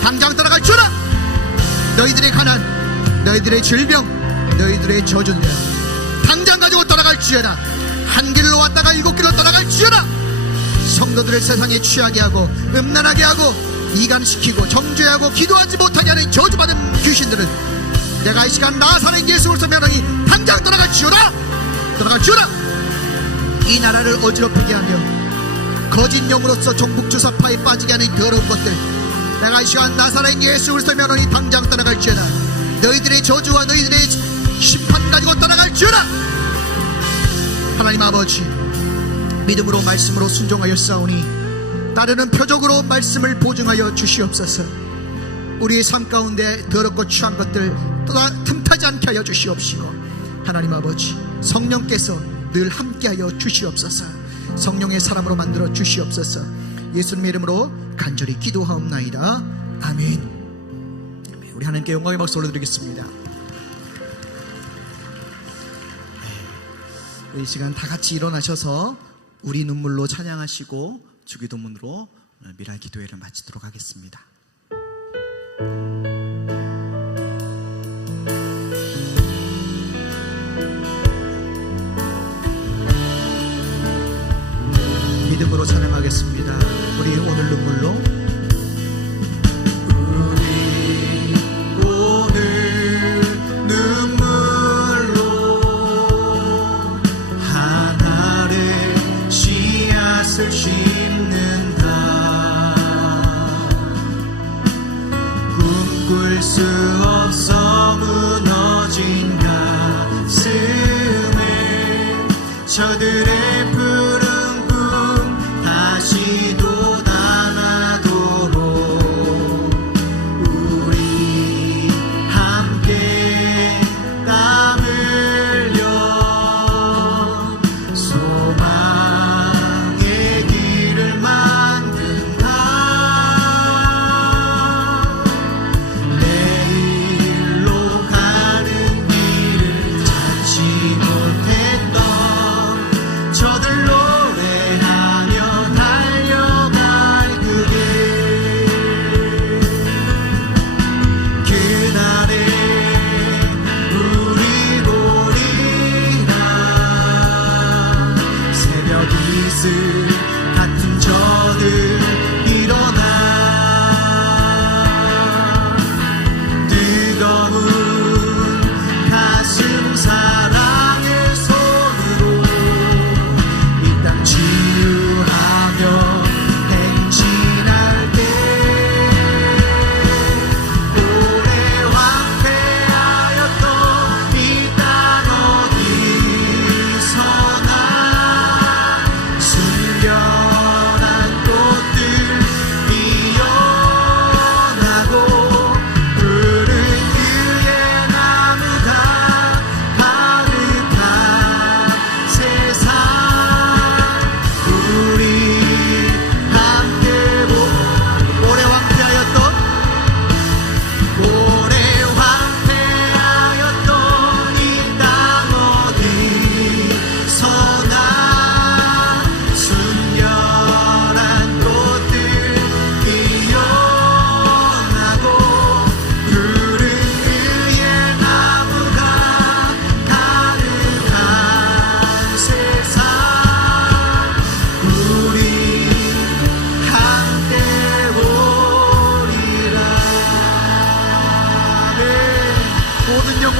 당장 떠나갈지어다. 너희들의 가난, 너희들의 질병, 너희들의 저주니라. 당장 가지고 떠나갈지어다. 한 길로 왔다가 7길로 떠나갈지어다. 성도들을 세상에 취하게 하고 음란하게 하고 이간시키고 정죄하고 기도하지 못하게 하는 저주받은 귀신들은 내가 이 시간 나사렛 예수 그리스도 명하니 당장 떠나갈지어다. 떠나갈지어다. 이 나라를 어지럽히게 하며 거짓 영으로서 종북주사파에 빠지게 하는 더러운 것들, 내가 이 시간 나사렛 예수 그리스도 명하니 당장 떠나갈지어다. 너희들의 저주와 너희들의 심판 가지고 떠나갈지어다. 하나님 아버지, 믿음으로 말씀으로 순종하여 싸우니 따르는 표적으로 말씀을 보증하여 주시옵소서. 우리의 삶 가운데 더럽고 추한 것들 틈타지 않게 하여 주시옵시고, 하나님 아버지, 성령께서 늘 함께하여 주시옵소서. 성령의 사람으로 만들어 주시옵소서. 예수님의 이름으로 간절히 기도하옵나이다. 아멘. 우리 하나님께 영광의 박수 올려드리겠습니다. 이 시간 다 같이 일어나셔서 우리 눈물로 찬양하시고 주기도문으로 미랄 기도회를 마치도록 하겠습니다. 믿음으로 찬양하겠습니다. 우리 오늘 눈물로, 우리 오늘 눈물로 하나의 씨앗을 심는다. 꿈꿀 수 없어 무너진 가슴에 저들의 푸른 다시 돋아나도록 우리 함께 땀 흘려 소망의 길을 만든다. 내일로 가는 길을 찾지 못했던 저들로 같은 저들 일어나 뜨거운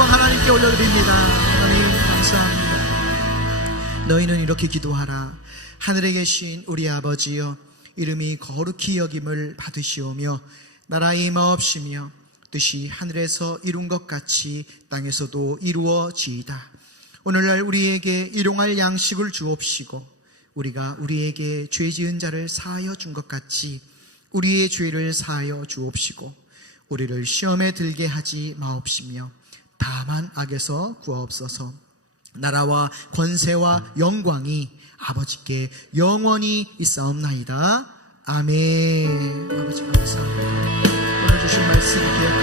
하나님께 올려드립니다. 하나님 감사합니다. 너희는 이렇게 기도하라. 하늘에 계신 우리 아버지여, 이름이 거룩히 여김을 받으시오며 나라의 임하옵시며 뜻이 하늘에서 이룬 것 같이 땅에서도 이루어지이다. 오늘날 우리에게 일용할 양식을 주옵시고 우리가 우리에게 죄 지은 자를 사하여 준 것 같이 우리의 죄를 사하여 주옵시고 우리를 시험에 들게 하지 마옵시며 다만 악에서 구하옵소서. 나라와 권세와 영광이 아버지께 영원히 있사옵나이다. 아멘. 아버지 감사합니다. 오늘 주신 말씀 기억하며